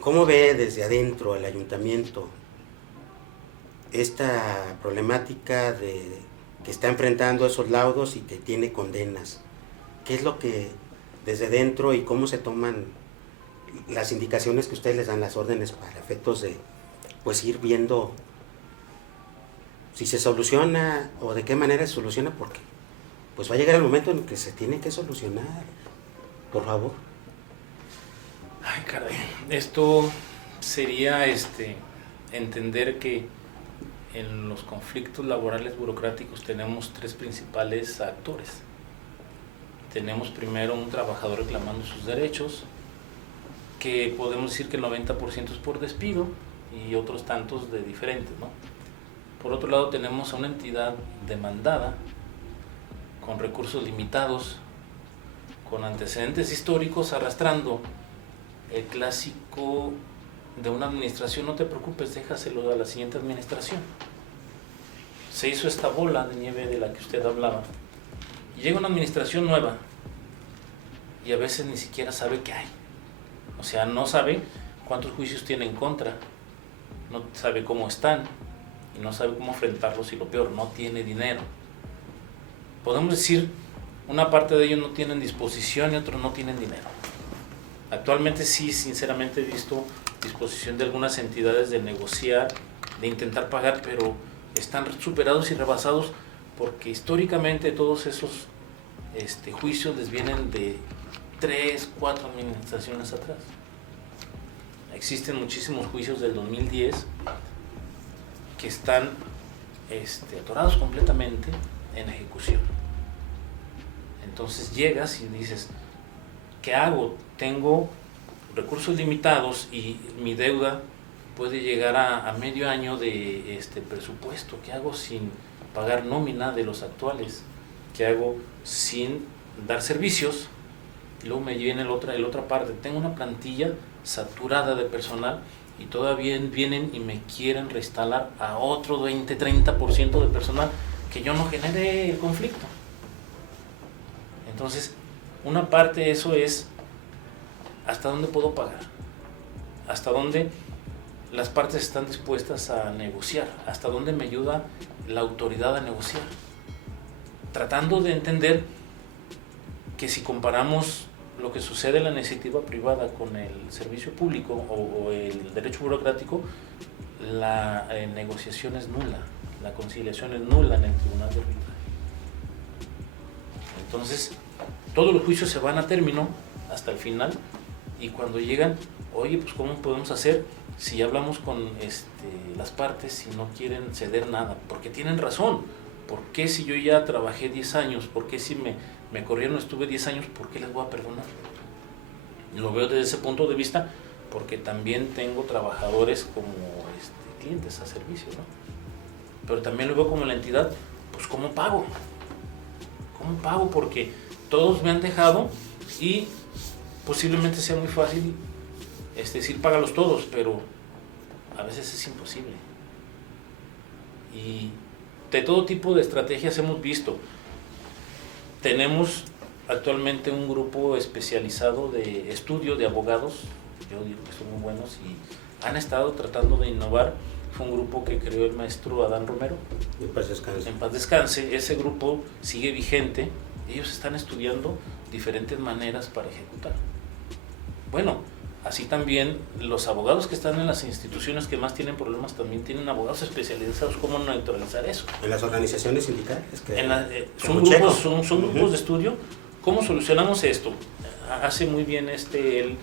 ¿cómo ve desde adentro el ayuntamiento esta problemática de que está enfrentando esos laudos y que tiene condenas? ¿Qué es lo que desde dentro y cómo se toman las indicaciones que ustedes les dan, las órdenes para efectos de pues ir viendo si se soluciona o de qué manera se soluciona? Porque pues va a llegar el momento en que se tiene que solucionar, por favor. Ay, caray, esto sería entender que en los conflictos laborales burocráticos tenemos tres principales actores. Tenemos primero un trabajador reclamando sus derechos, que podemos decir que el 90% es por despido y otros tantos de diferentes, ¿no? Por otro lado tenemos a una entidad demandada, con recursos limitados, con antecedentes históricos, arrastrando el clásico de una administración: no te preocupes, déjaselo a la siguiente administración. Se hizo esta bola de nieve de la que usted hablaba, y llega una administración nueva, y a veces ni siquiera sabe qué hay. O sea, no sabe cuántos juicios tiene en contra, no sabe cómo están, y no sabe cómo enfrentarlos, y lo peor, no tiene dinero. Podemos decir, una parte de ellos no tienen disposición y otros no tienen dinero. Actualmente sí, sinceramente he visto disposición de algunas entidades de negociar, de intentar pagar, pero están superados y rebasados porque históricamente todos esos juicios les vienen de 3, 4 administraciones atrás. Existen muchísimos juicios del 2010 que están atorados completamente en ejecución. Entonces llegas y dices, ¿qué hago? Tengo recursos limitados y mi deuda puede llegar a medio año de presupuesto. ¿Qué hago sin pagar nómina de los actuales? ¿Qué hago sin dar servicios? Y luego me viene la otra parte. Tengo una plantilla saturada de personal y todavía vienen y me quieren reinstalar a otro 20-30% de personal que yo no genere el conflicto. Entonces, una parte de eso es hasta dónde puedo pagar, hasta dónde las partes están dispuestas a negociar, hasta dónde me ayuda la autoridad a negociar, tratando de entender que si comparamos lo que sucede en la iniciativa privada con el servicio público o el derecho burocrático, la negociación es nula, la conciliación es nula en el tribunal de arbitraje. Entonces, todos los juicios se van a término hasta el final, y cuando llegan, oye, pues ¿cómo podemos hacer si hablamos con las partes si no quieren ceder nada? Porque tienen razón. ¿Por qué si yo ya trabajé 10 años? ¿Por qué si me corrieron, estuve 10 años, por qué les voy a perdonar? Lo veo desde ese punto de vista, porque también tengo trabajadores como clientes a servicio, ¿no? Pero también lo veo como la entidad, pues ¿cómo pago? ¿Cómo pago? Porque todos me han dejado y posiblemente sea muy fácil decir págalos todos, pero a veces es imposible. Y de todo tipo de estrategias hemos visto. Tenemos actualmente un grupo especializado de estudio de abogados, yo digo que son muy buenos y han estado tratando de innovar. Fue un grupo que creó el maestro Adán Romero. En paz descanse. En paz descanse. Ese grupo sigue vigente. Ellos están estudiando diferentes maneras para ejecutar. Bueno, así también los abogados que están en las instituciones que más tienen problemas también tienen abogados especializados cómo neutralizar eso. En las organizaciones sindicales. Son grupos de estudio. ¿Cómo solucionamos esto? Hace muy bien él.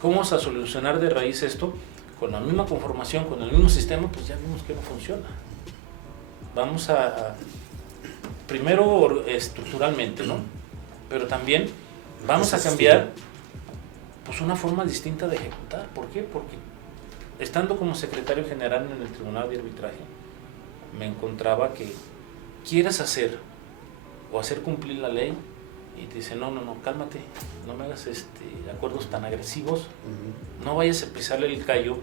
¿Cómo vamos a solucionar de raíz esto? Con la misma conformación, con el mismo sistema, pues ya vimos que no funciona. Vamos primero estructuralmente, ¿no? Pero también vamos a cambiar pues una forma distinta de ejecutar. ¿Por qué? Porque estando como secretario general en el Tribunal de Arbitraje, me encontraba que quieres hacer o hacer cumplir la ley y te dice, no, cálmate, no me hagas acuerdos tan agresivos, no vayas a pisarle el callo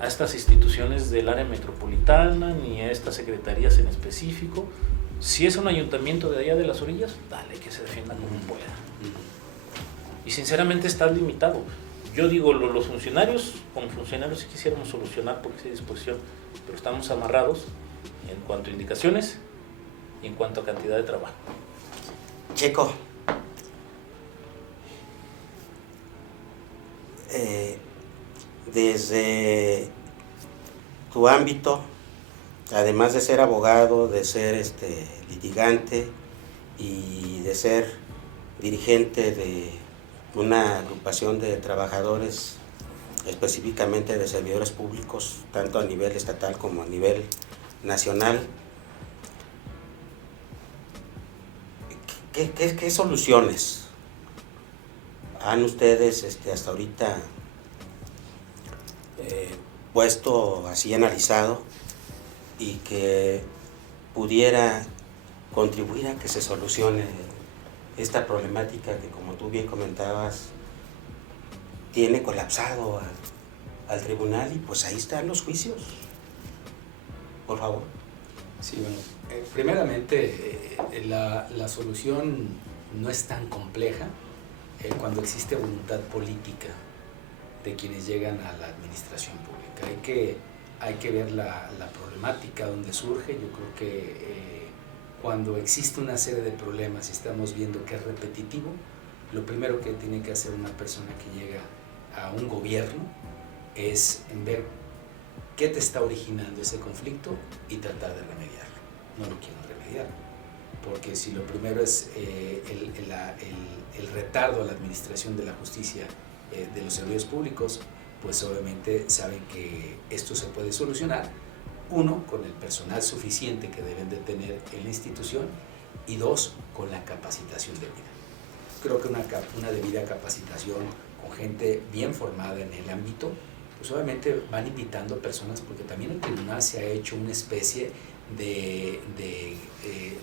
a estas instituciones del área metropolitana ni a estas secretarías en específico. Si es un ayuntamiento de allá de las orillas, dale, que se defienda como pueda. Y sinceramente estás limitado. Yo digo, los funcionarios, como funcionarios sí quisiéramos solucionar porque hay disposición, pero estamos amarrados en cuanto a indicaciones y en cuanto a cantidad de trabajo. Checo, desde tu ámbito, además de ser abogado, de ser litigante y de ser dirigente de una agrupación de trabajadores, específicamente de servidores públicos, tanto a nivel estatal como a nivel nacional, ¿qué soluciones han ustedes hasta ahorita puesto así analizado y que pudiera contribuir a que se solucione esta problemática que, como tú bien comentabas, tiene colapsado al tribunal y pues ahí están los juicios? Por favor. Sí, bueno, primeramente la solución no es tan compleja cuando existe voluntad política de quienes llegan a la administración pública. Hay que ver la problemática donde surge. Yo creo que cuando existe una serie de problemas y estamos viendo que es repetitivo, lo primero que tiene que hacer una persona que llega a un gobierno es ver qué te está originando ese conflicto y tratar de remediarlo. No lo quiero remediar. realidad. Porque si lo primero es el retardo a la administración de la justicia, de los servicios públicos, pues obviamente saben que esto se puede solucionar, uno, con el personal suficiente que deben de tener en la institución, y dos, con la capacitación debida. Creo que una debida capacitación con gente bien formada en el ámbito, pues obviamente van invitando personas, porque también el tribunal se ha hecho una especie de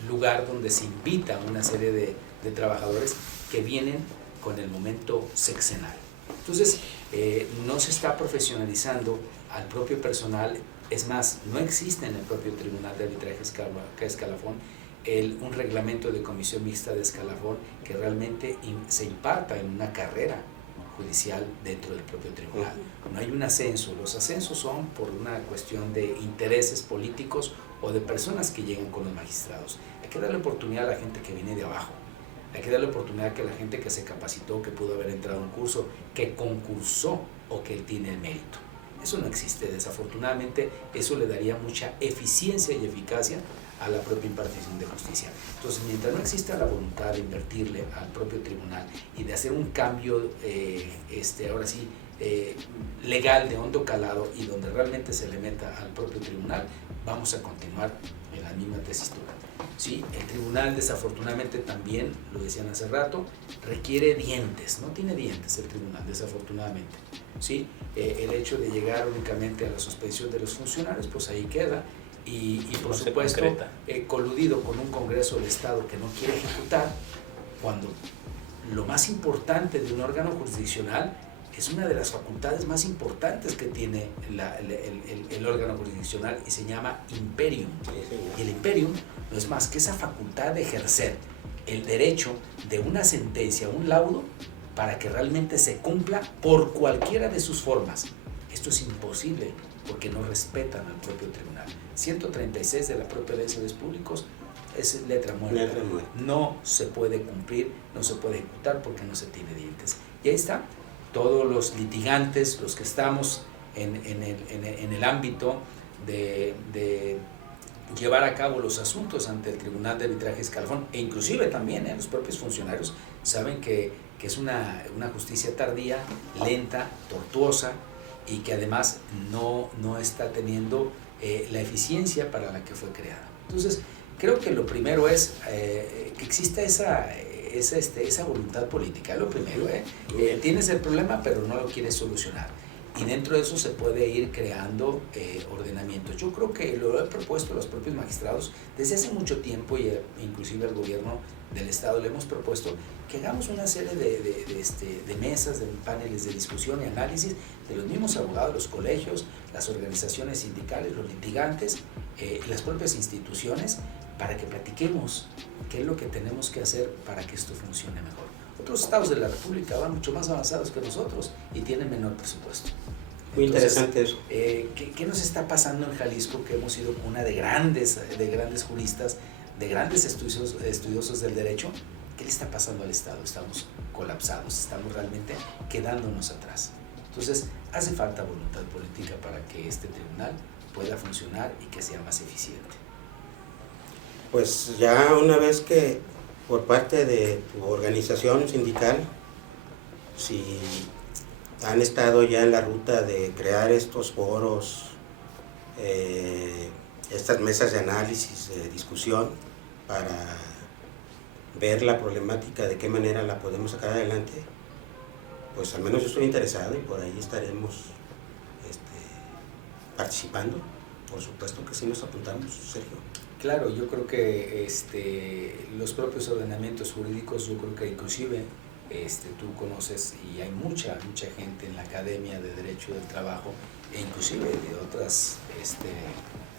lugar donde se invita a una serie de trabajadores que vienen con el momento sexenal. Entonces, no se está profesionalizando al propio personal. Es más, no existe en el propio Tribunal de Arbitraje Escalafón un reglamento de comisión mixta de escalafón que realmente se imparta en una carrera judicial dentro del propio tribunal. No hay un ascenso. Los ascensos son por una cuestión de intereses políticos o de personas que llegan con los magistrados. Hay que darle oportunidad a la gente que viene de abajo. Hay que darle oportunidad a la gente que se capacitó, que pudo haber entrado a un curso, que concursó o que tiene el mérito. Eso no existe. Desafortunadamente, eso le daría mucha eficiencia y eficacia a la propia impartición de justicia. Entonces, mientras no exista la voluntad de invertirle al propio tribunal y de hacer un cambio, ahora sí, legal de hondo calado, y donde realmente se le meta al propio tribunal, vamos a continuar en la misma tesitura. Sí, el tribunal desafortunadamente también, lo decían hace rato, requiere dientes. No tiene dientes el tribunal, desafortunadamente. Sí, el hecho de llegar únicamente a la suspensión de los funcionarios, pues ahí queda. Y por supuesto, coludido con un Congreso del Estado que no quiere ejecutar, cuando lo más importante de un órgano jurisdiccional es una de las facultades más importantes que tiene el órgano jurisdiccional, y se llama imperium. Y el imperium no es más que esa facultad de ejercer el derecho de una sentencia, un laudo, para que realmente se cumpla por cualquiera de sus formas. Esto es imposible porque no respetan al propio tribunal. 136 de la propia Ley de Servicios Públicos es letra muerta. No se puede cumplir, no se puede ejecutar porque no se tiene dientes. Y ahí está, todos los litigantes, los que estamos en el ámbito de llevar a cabo los asuntos ante el Tribunal de Arbitraje Escalafón, e inclusive también los propios funcionarios saben que es una justicia tardía, lenta, tortuosa, y que además no está teniendo la eficiencia para la que fue creada. Entonces, creo que lo primero es que exista esa voluntad política. Lo primero, tienes el problema, pero no lo quieres solucionar. Y dentro de eso se puede ir creando ordenamientos. Yo creo que lo he propuesto a los propios magistrados desde hace mucho tiempo, y inclusive al gobierno del Estado le hemos propuesto que hagamos una serie de mesas, de paneles de discusión y análisis de los mismos abogados, los colegios, las organizaciones sindicales, los litigantes, las propias instituciones, para que platiquemos qué es lo que tenemos que hacer para que esto funcione mejor. Otros estados de la República van mucho más avanzados que nosotros y tienen menor presupuesto. Muy interesante eso. ¿Qué nos está pasando en Jalisco, que hemos sido una de grandes juristas, de grandes estudiosos del derecho? ¿Qué le está pasando al Estado? Estamos colapsados, estamos realmente quedándonos atrás. Entonces, hace falta voluntad política para que este tribunal pueda funcionar y que sea más eficiente. Pues ya una vez que por parte de tu organización sindical, si han estado ya en la ruta de crear estos foros, estas mesas de análisis, de discusión, para ver la problemática, de qué manera la podemos sacar adelante, pues al menos yo estoy interesado y por ahí estaremos participando. Por supuesto que sí nos apuntamos, Sergio. Claro, yo creo que los propios ordenamientos jurídicos, yo creo que inclusive tú conoces, y hay mucha gente en la Academia de Derecho del Trabajo, e inclusive de otras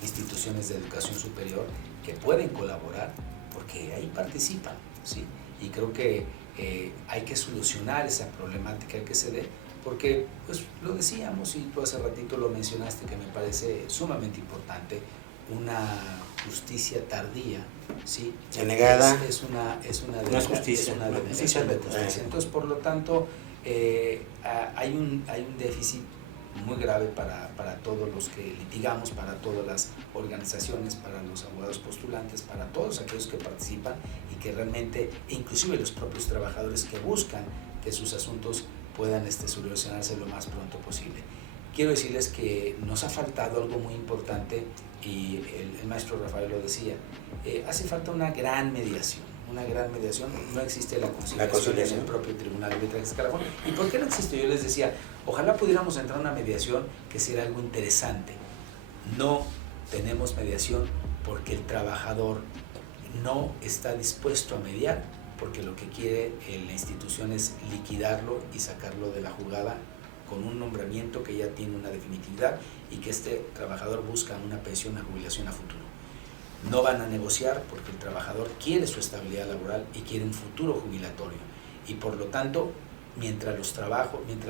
instituciones de educación superior, que pueden colaborar porque ahí participan, ¿sí? Y creo que hay que solucionar esa problemática que se dé, porque pues lo decíamos, y tú hace ratito lo mencionaste, que me parece sumamente importante, una justicia tardía, ¿sí? Denegada. Es una justicia. Es una denegación de justicia. Entonces, por lo tanto, hay un déficit muy grave para todos los que litigamos, para todas las organizaciones, para los abogados postulantes, para todos aquellos que participan y que realmente, inclusive los propios trabajadores que buscan que sus asuntos puedan solucionarse lo más pronto posible. Quiero decirles que nos ha faltado algo muy importante y el maestro Rafael lo decía, hace falta una gran mediación. No existe la conciliación en el propio Tribunal Arbitral de Escalafón. ¿Y por qué no existe? Yo les decía, ojalá pudiéramos entrar a una mediación que sería algo interesante. No tenemos mediación porque el trabajador no está dispuesto a mediar, porque lo que quiere la institución es liquidarlo y sacarlo de la jugada con un nombramiento que ya tiene una definitividad y que este trabajador busca una pensión, una jubilación a futuro. No van a negociar porque el trabajador quiere su estabilidad laboral y quiere un futuro jubilatorio. Y por lo tanto, mientras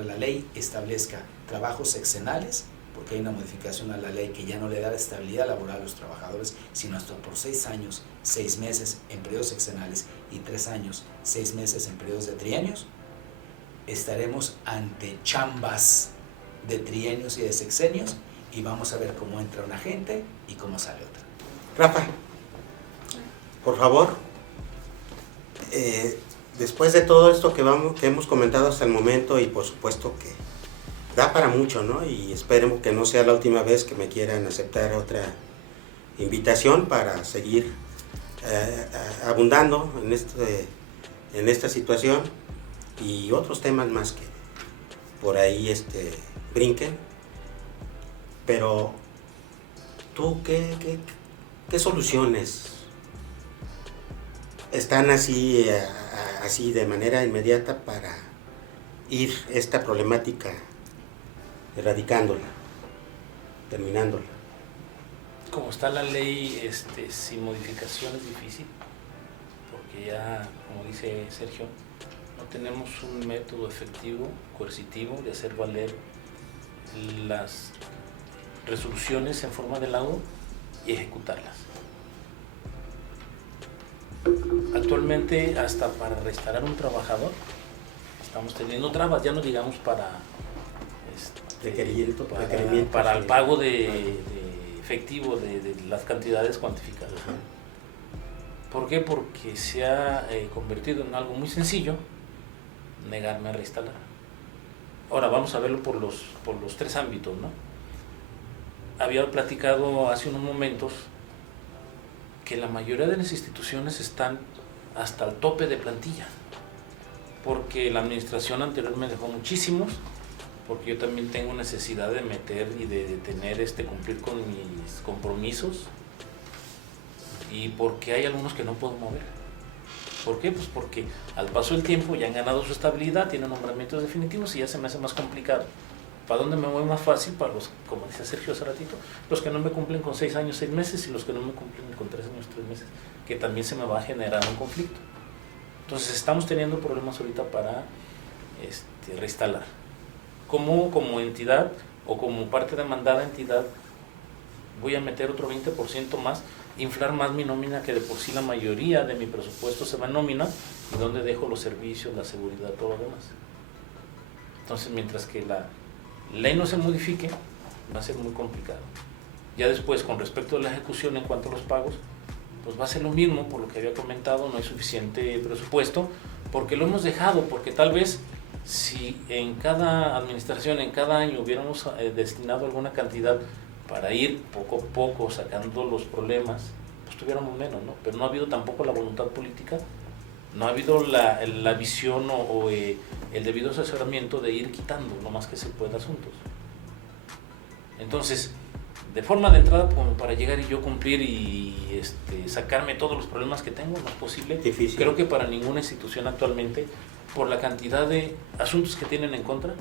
la ley establezca trabajos sexenales, porque hay una modificación a la ley que ya no le da estabilidad laboral a los trabajadores, sino hasta por 6 años, 6 meses en periodos sexenales y 3 años, 6 meses en periodos de trienios, estaremos ante chambas de trienios y de sexenios y vamos a ver cómo entra una gente y cómo sale otra. Rafa, por favor, después de todo esto que hemos comentado hasta el momento, y por supuesto que da para mucho, ¿no? Y esperemos que no sea la última vez que me quieran aceptar otra invitación para seguir abundando en esta situación y otros temas más que por ahí brinquen. Pero tú, ¿qué soluciones están así de manera inmediata para ir esta problemática erradicándola, terminándola? Como está la ley, sin modificación es difícil, porque ya, como dice Sergio, no tenemos un método efectivo, coercitivo, de hacer valer las resoluciones en forma de laudo y ejecutarlas. Actualmente, hasta para restaurar un trabajador, estamos teniendo trabas, ya no digamos para para el pago de efectivo de las cantidades cuantificadas. ¿Por qué? Porque se ha convertido en algo muy sencillo negarme a reinstalar. Ahora vamos a verlo por los 3 ámbitos, ¿no? Había platicado hace unos momentos que la mayoría de las instituciones están hasta el tope de plantilla, porque la administración anterior me dejó muchísimos, porque yo también tengo necesidad de meter y de tener cumplir con mis compromisos, y porque hay algunos que no puedo mover. ¿Por qué? Pues porque al paso del tiempo ya han ganado su estabilidad, tienen nombramientos definitivos y ya se me hace más complicado. ¿Para dónde me voy más fácil? Para los, como decía Sergio hace ratito, los que no me cumplen con 6 años, 6 meses, y los que no me cumplen con 3 años, 3 meses, que también se me va a generar un conflicto. Entonces estamos teniendo problemas ahorita para reinstalar. Como entidad o como parte demandada entidad, voy a meter otro 20% más, inflar más mi nómina, que de por sí la mayoría de mi presupuesto se va en nómina, y donde dejo los servicios, la seguridad, todo lo demás. Entonces, mientras que la ley no se modifique, va a ser muy complicado. Ya después, con respecto a la ejecución en cuanto a los pagos, pues va a ser lo mismo, por lo que había comentado, no hay suficiente presupuesto, porque lo hemos dejado, porque tal vez si en cada administración, en cada año hubiéramos destinado alguna cantidad para ir poco a poco sacando los problemas, pues tuviéramos menos, ¿no? Pero no ha habido tampoco la voluntad política, no ha habido la visión o el debido asesoramiento de ir quitando lo más que se pueda asuntos. Entonces, de forma de entrada, como para llegar y yo cumplir y sacarme todos los problemas que tengo, no es posible. Difícil. Creo que para ninguna institución actualmente, por la cantidad de asuntos que tienen en contra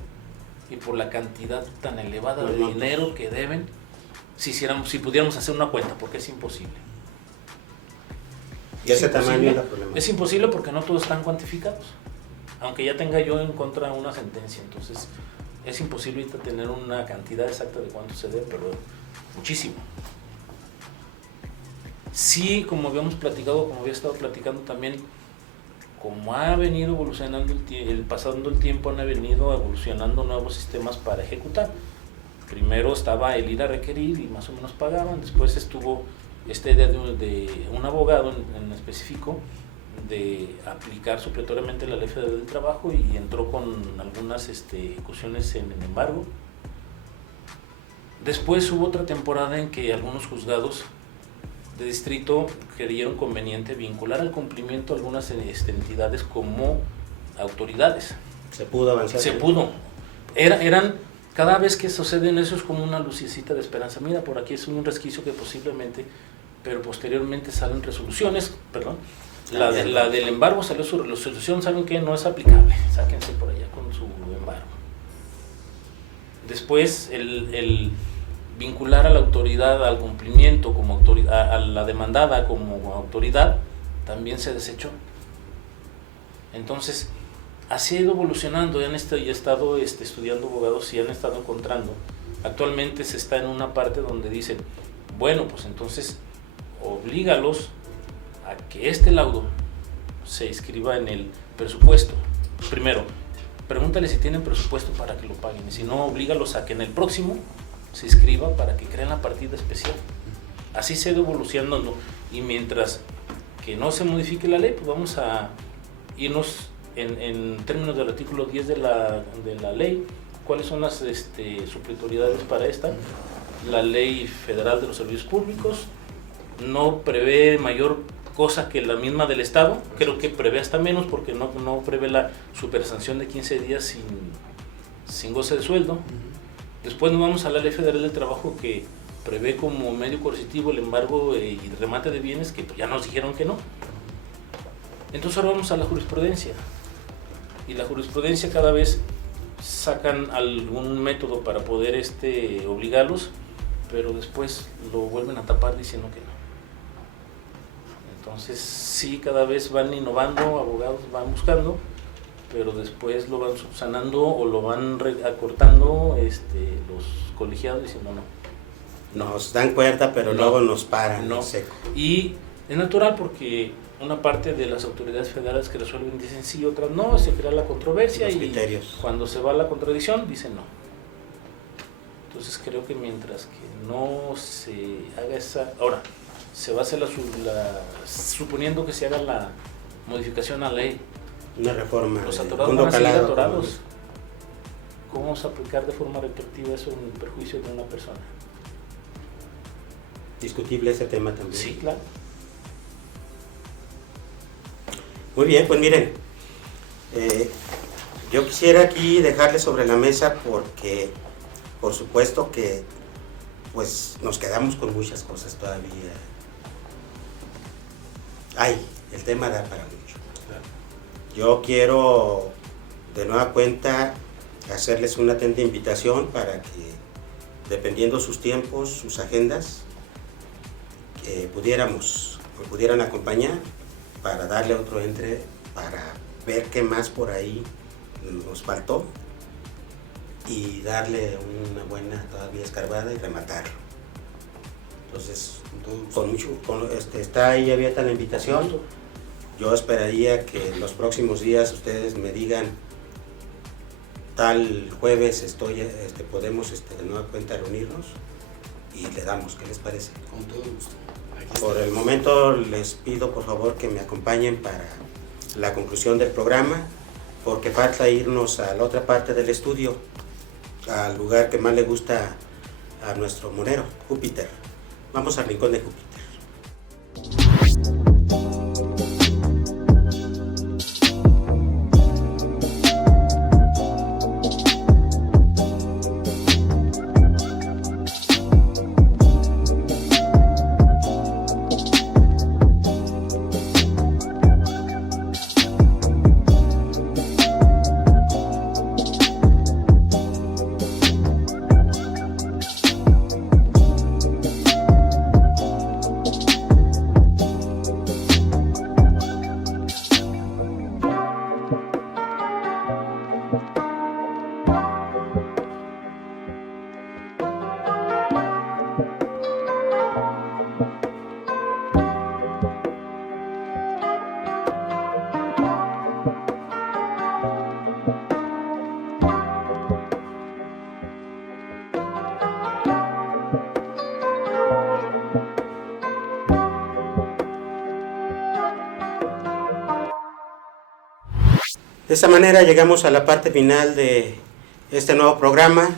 y por la cantidad tan elevada de dinero que deben, si pudiéramos hacer una cuenta, porque es imposible. Y ese tamaño es el problema. Es imposible porque no todos están cuantificados, aunque ya tenga yo en contra una sentencia. Entonces es imposible tener una cantidad exacta de cuánto se debe, pero muchísimo. Sí, como habíamos platicado, como había estado platicando también, como ha venido evolucionando pasando el tiempo, han venido evolucionando nuevos sistemas para ejecutar. Primero estaba el ir a requerir y más o menos pagaban, después estuvo esta idea de un abogado en específico de aplicar supletoriamente la Ley Federal del Trabajo y entró con algunas ejecuciones en embargo. Después hubo otra temporada en que algunos juzgados de distrito creyeron conveniente vincular al cumplimiento algunas entidades como autoridades. ¿Se pudo avanzar? Se pudo. Eran, cada vez que suceden eso es como una lucecita de esperanza. Mira, por aquí es un resquicio que posiblemente, pero posteriormente salen resoluciones, perdón. La del embargo salió su resolución, saben que no es aplicable, sáquense por allá con su embargo. Después el vincular a la autoridad al cumplimiento como autoridad, a la demandada como autoridad, también se desechó. Entonces, así ha ido evolucionando, he estado estudiando abogados y han estado encontrando. Actualmente se está en una parte donde dicen, bueno, pues entonces oblígalos a que este laudo se inscriba en el presupuesto. Primero, pregúntale si tienen presupuesto para que lo paguen, y si no, oblígalos a que en el próximo se inscriba para que creen la partida especial. Así se ha ido evolucionando, y mientras que no se modifique la ley, pues vamos a irnos en términos del artículo 10 de la ley, cuáles son las supletoriedades para esta. La Ley Federal de los Servicios Públicos no prevé mayor cosa que la misma del Estado, creo que prevé hasta menos porque no prevé la supersanción de 15 días sin goce de sueldo. Después nos vamos a la Ley Federal del Trabajo, que prevé como medio coercitivo el embargo y remate de bienes, que pues ya nos dijeron que no. Entonces ahora vamos a la jurisprudencia, y la jurisprudencia cada vez sacan algún método para poder obligarlos, pero después lo vuelven a tapar diciendo que no. Entonces sí, cada vez van innovando, abogados van buscando, pero después lo van subsanando o lo van acortando los colegiados diciendo no. Nos dan cuerda, pero No, luego nos paran no. en seco. Y es natural porque una parte de las autoridades federales que resuelven dicen sí, otras no, se crea la controversia Los y criterios. cuando se va a la contradicción dicen no. Entonces creo que mientras que no se haga esa... Ahora, se va a hacer suponiendo que se haga la modificación a la ley, Una reforma. los de atorados fondo van a seguir calado, atorados. ¿Cómo vamos a aplicar de forma retroactiva eso en perjuicio de una persona? Discutible ese tema también. Sí, claro. Muy bien, pues miren, yo quisiera aquí dejarles sobre la mesa porque, por supuesto que, pues nos quedamos con muchas cosas todavía. El tema da para mucho. Yo quiero, de nueva cuenta, hacerles una atenta invitación para que, dependiendo sus tiempos, sus agendas, pudieran acompañar para darle otro entre, para ver qué más por ahí nos faltó y darle una buena todavía escarbada y rematarlo. Entonces, está ahí abierta la invitación. Yo esperaría que en los próximos días ustedes me digan, tal jueves podemos de nueva cuenta reunirnos y le damos. ¿Qué les parece? Con todo gusto. Por el momento les pido por favor que me acompañen para la conclusión del programa, porque falta irnos a la otra parte del estudio, al lugar que más le gusta a nuestro monero, Júpiter. Vamos al rincón de Júpiter. De esta manera llegamos a la parte final de este nuevo programa.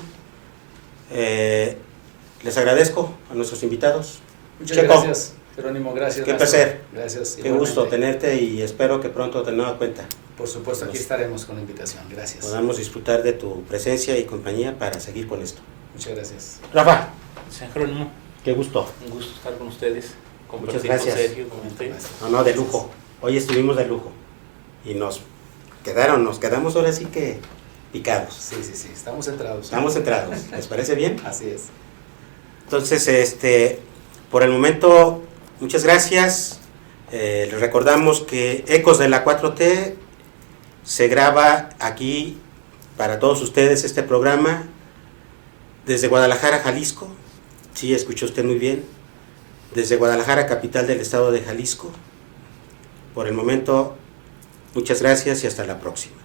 Les agradezco a nuestros invitados. Muchas Checo, gracias, Jerónimo, gracias. qué maestro. placer. Gracias. Qué gusto igualmente. tenerte y espero que pronto de nueva cuenta Por supuesto, aquí estaremos con la invitación. Gracias. podamos disfrutar de tu presencia y compañía para seguir con esto. Muchas gracias. Rafa, San Jerónimo, qué gusto. un gusto estar con ustedes. Muchas Compartir gracias. con Sergio, con usted. No, de lujo. Hoy estuvimos de lujo y nos quedamos ahora sí que picados. Sí, estamos centrados. Estamos centrados. ¿Les parece bien? Así es. Entonces, por el momento, muchas gracias. Les recordamos que Ecos de la 4T se graba aquí para todos ustedes este programa desde Guadalajara, Jalisco. Sí, escuchó usted muy bien. Desde Guadalajara, capital del estado de Jalisco. Por el momento, muchas gracias y hasta la próxima.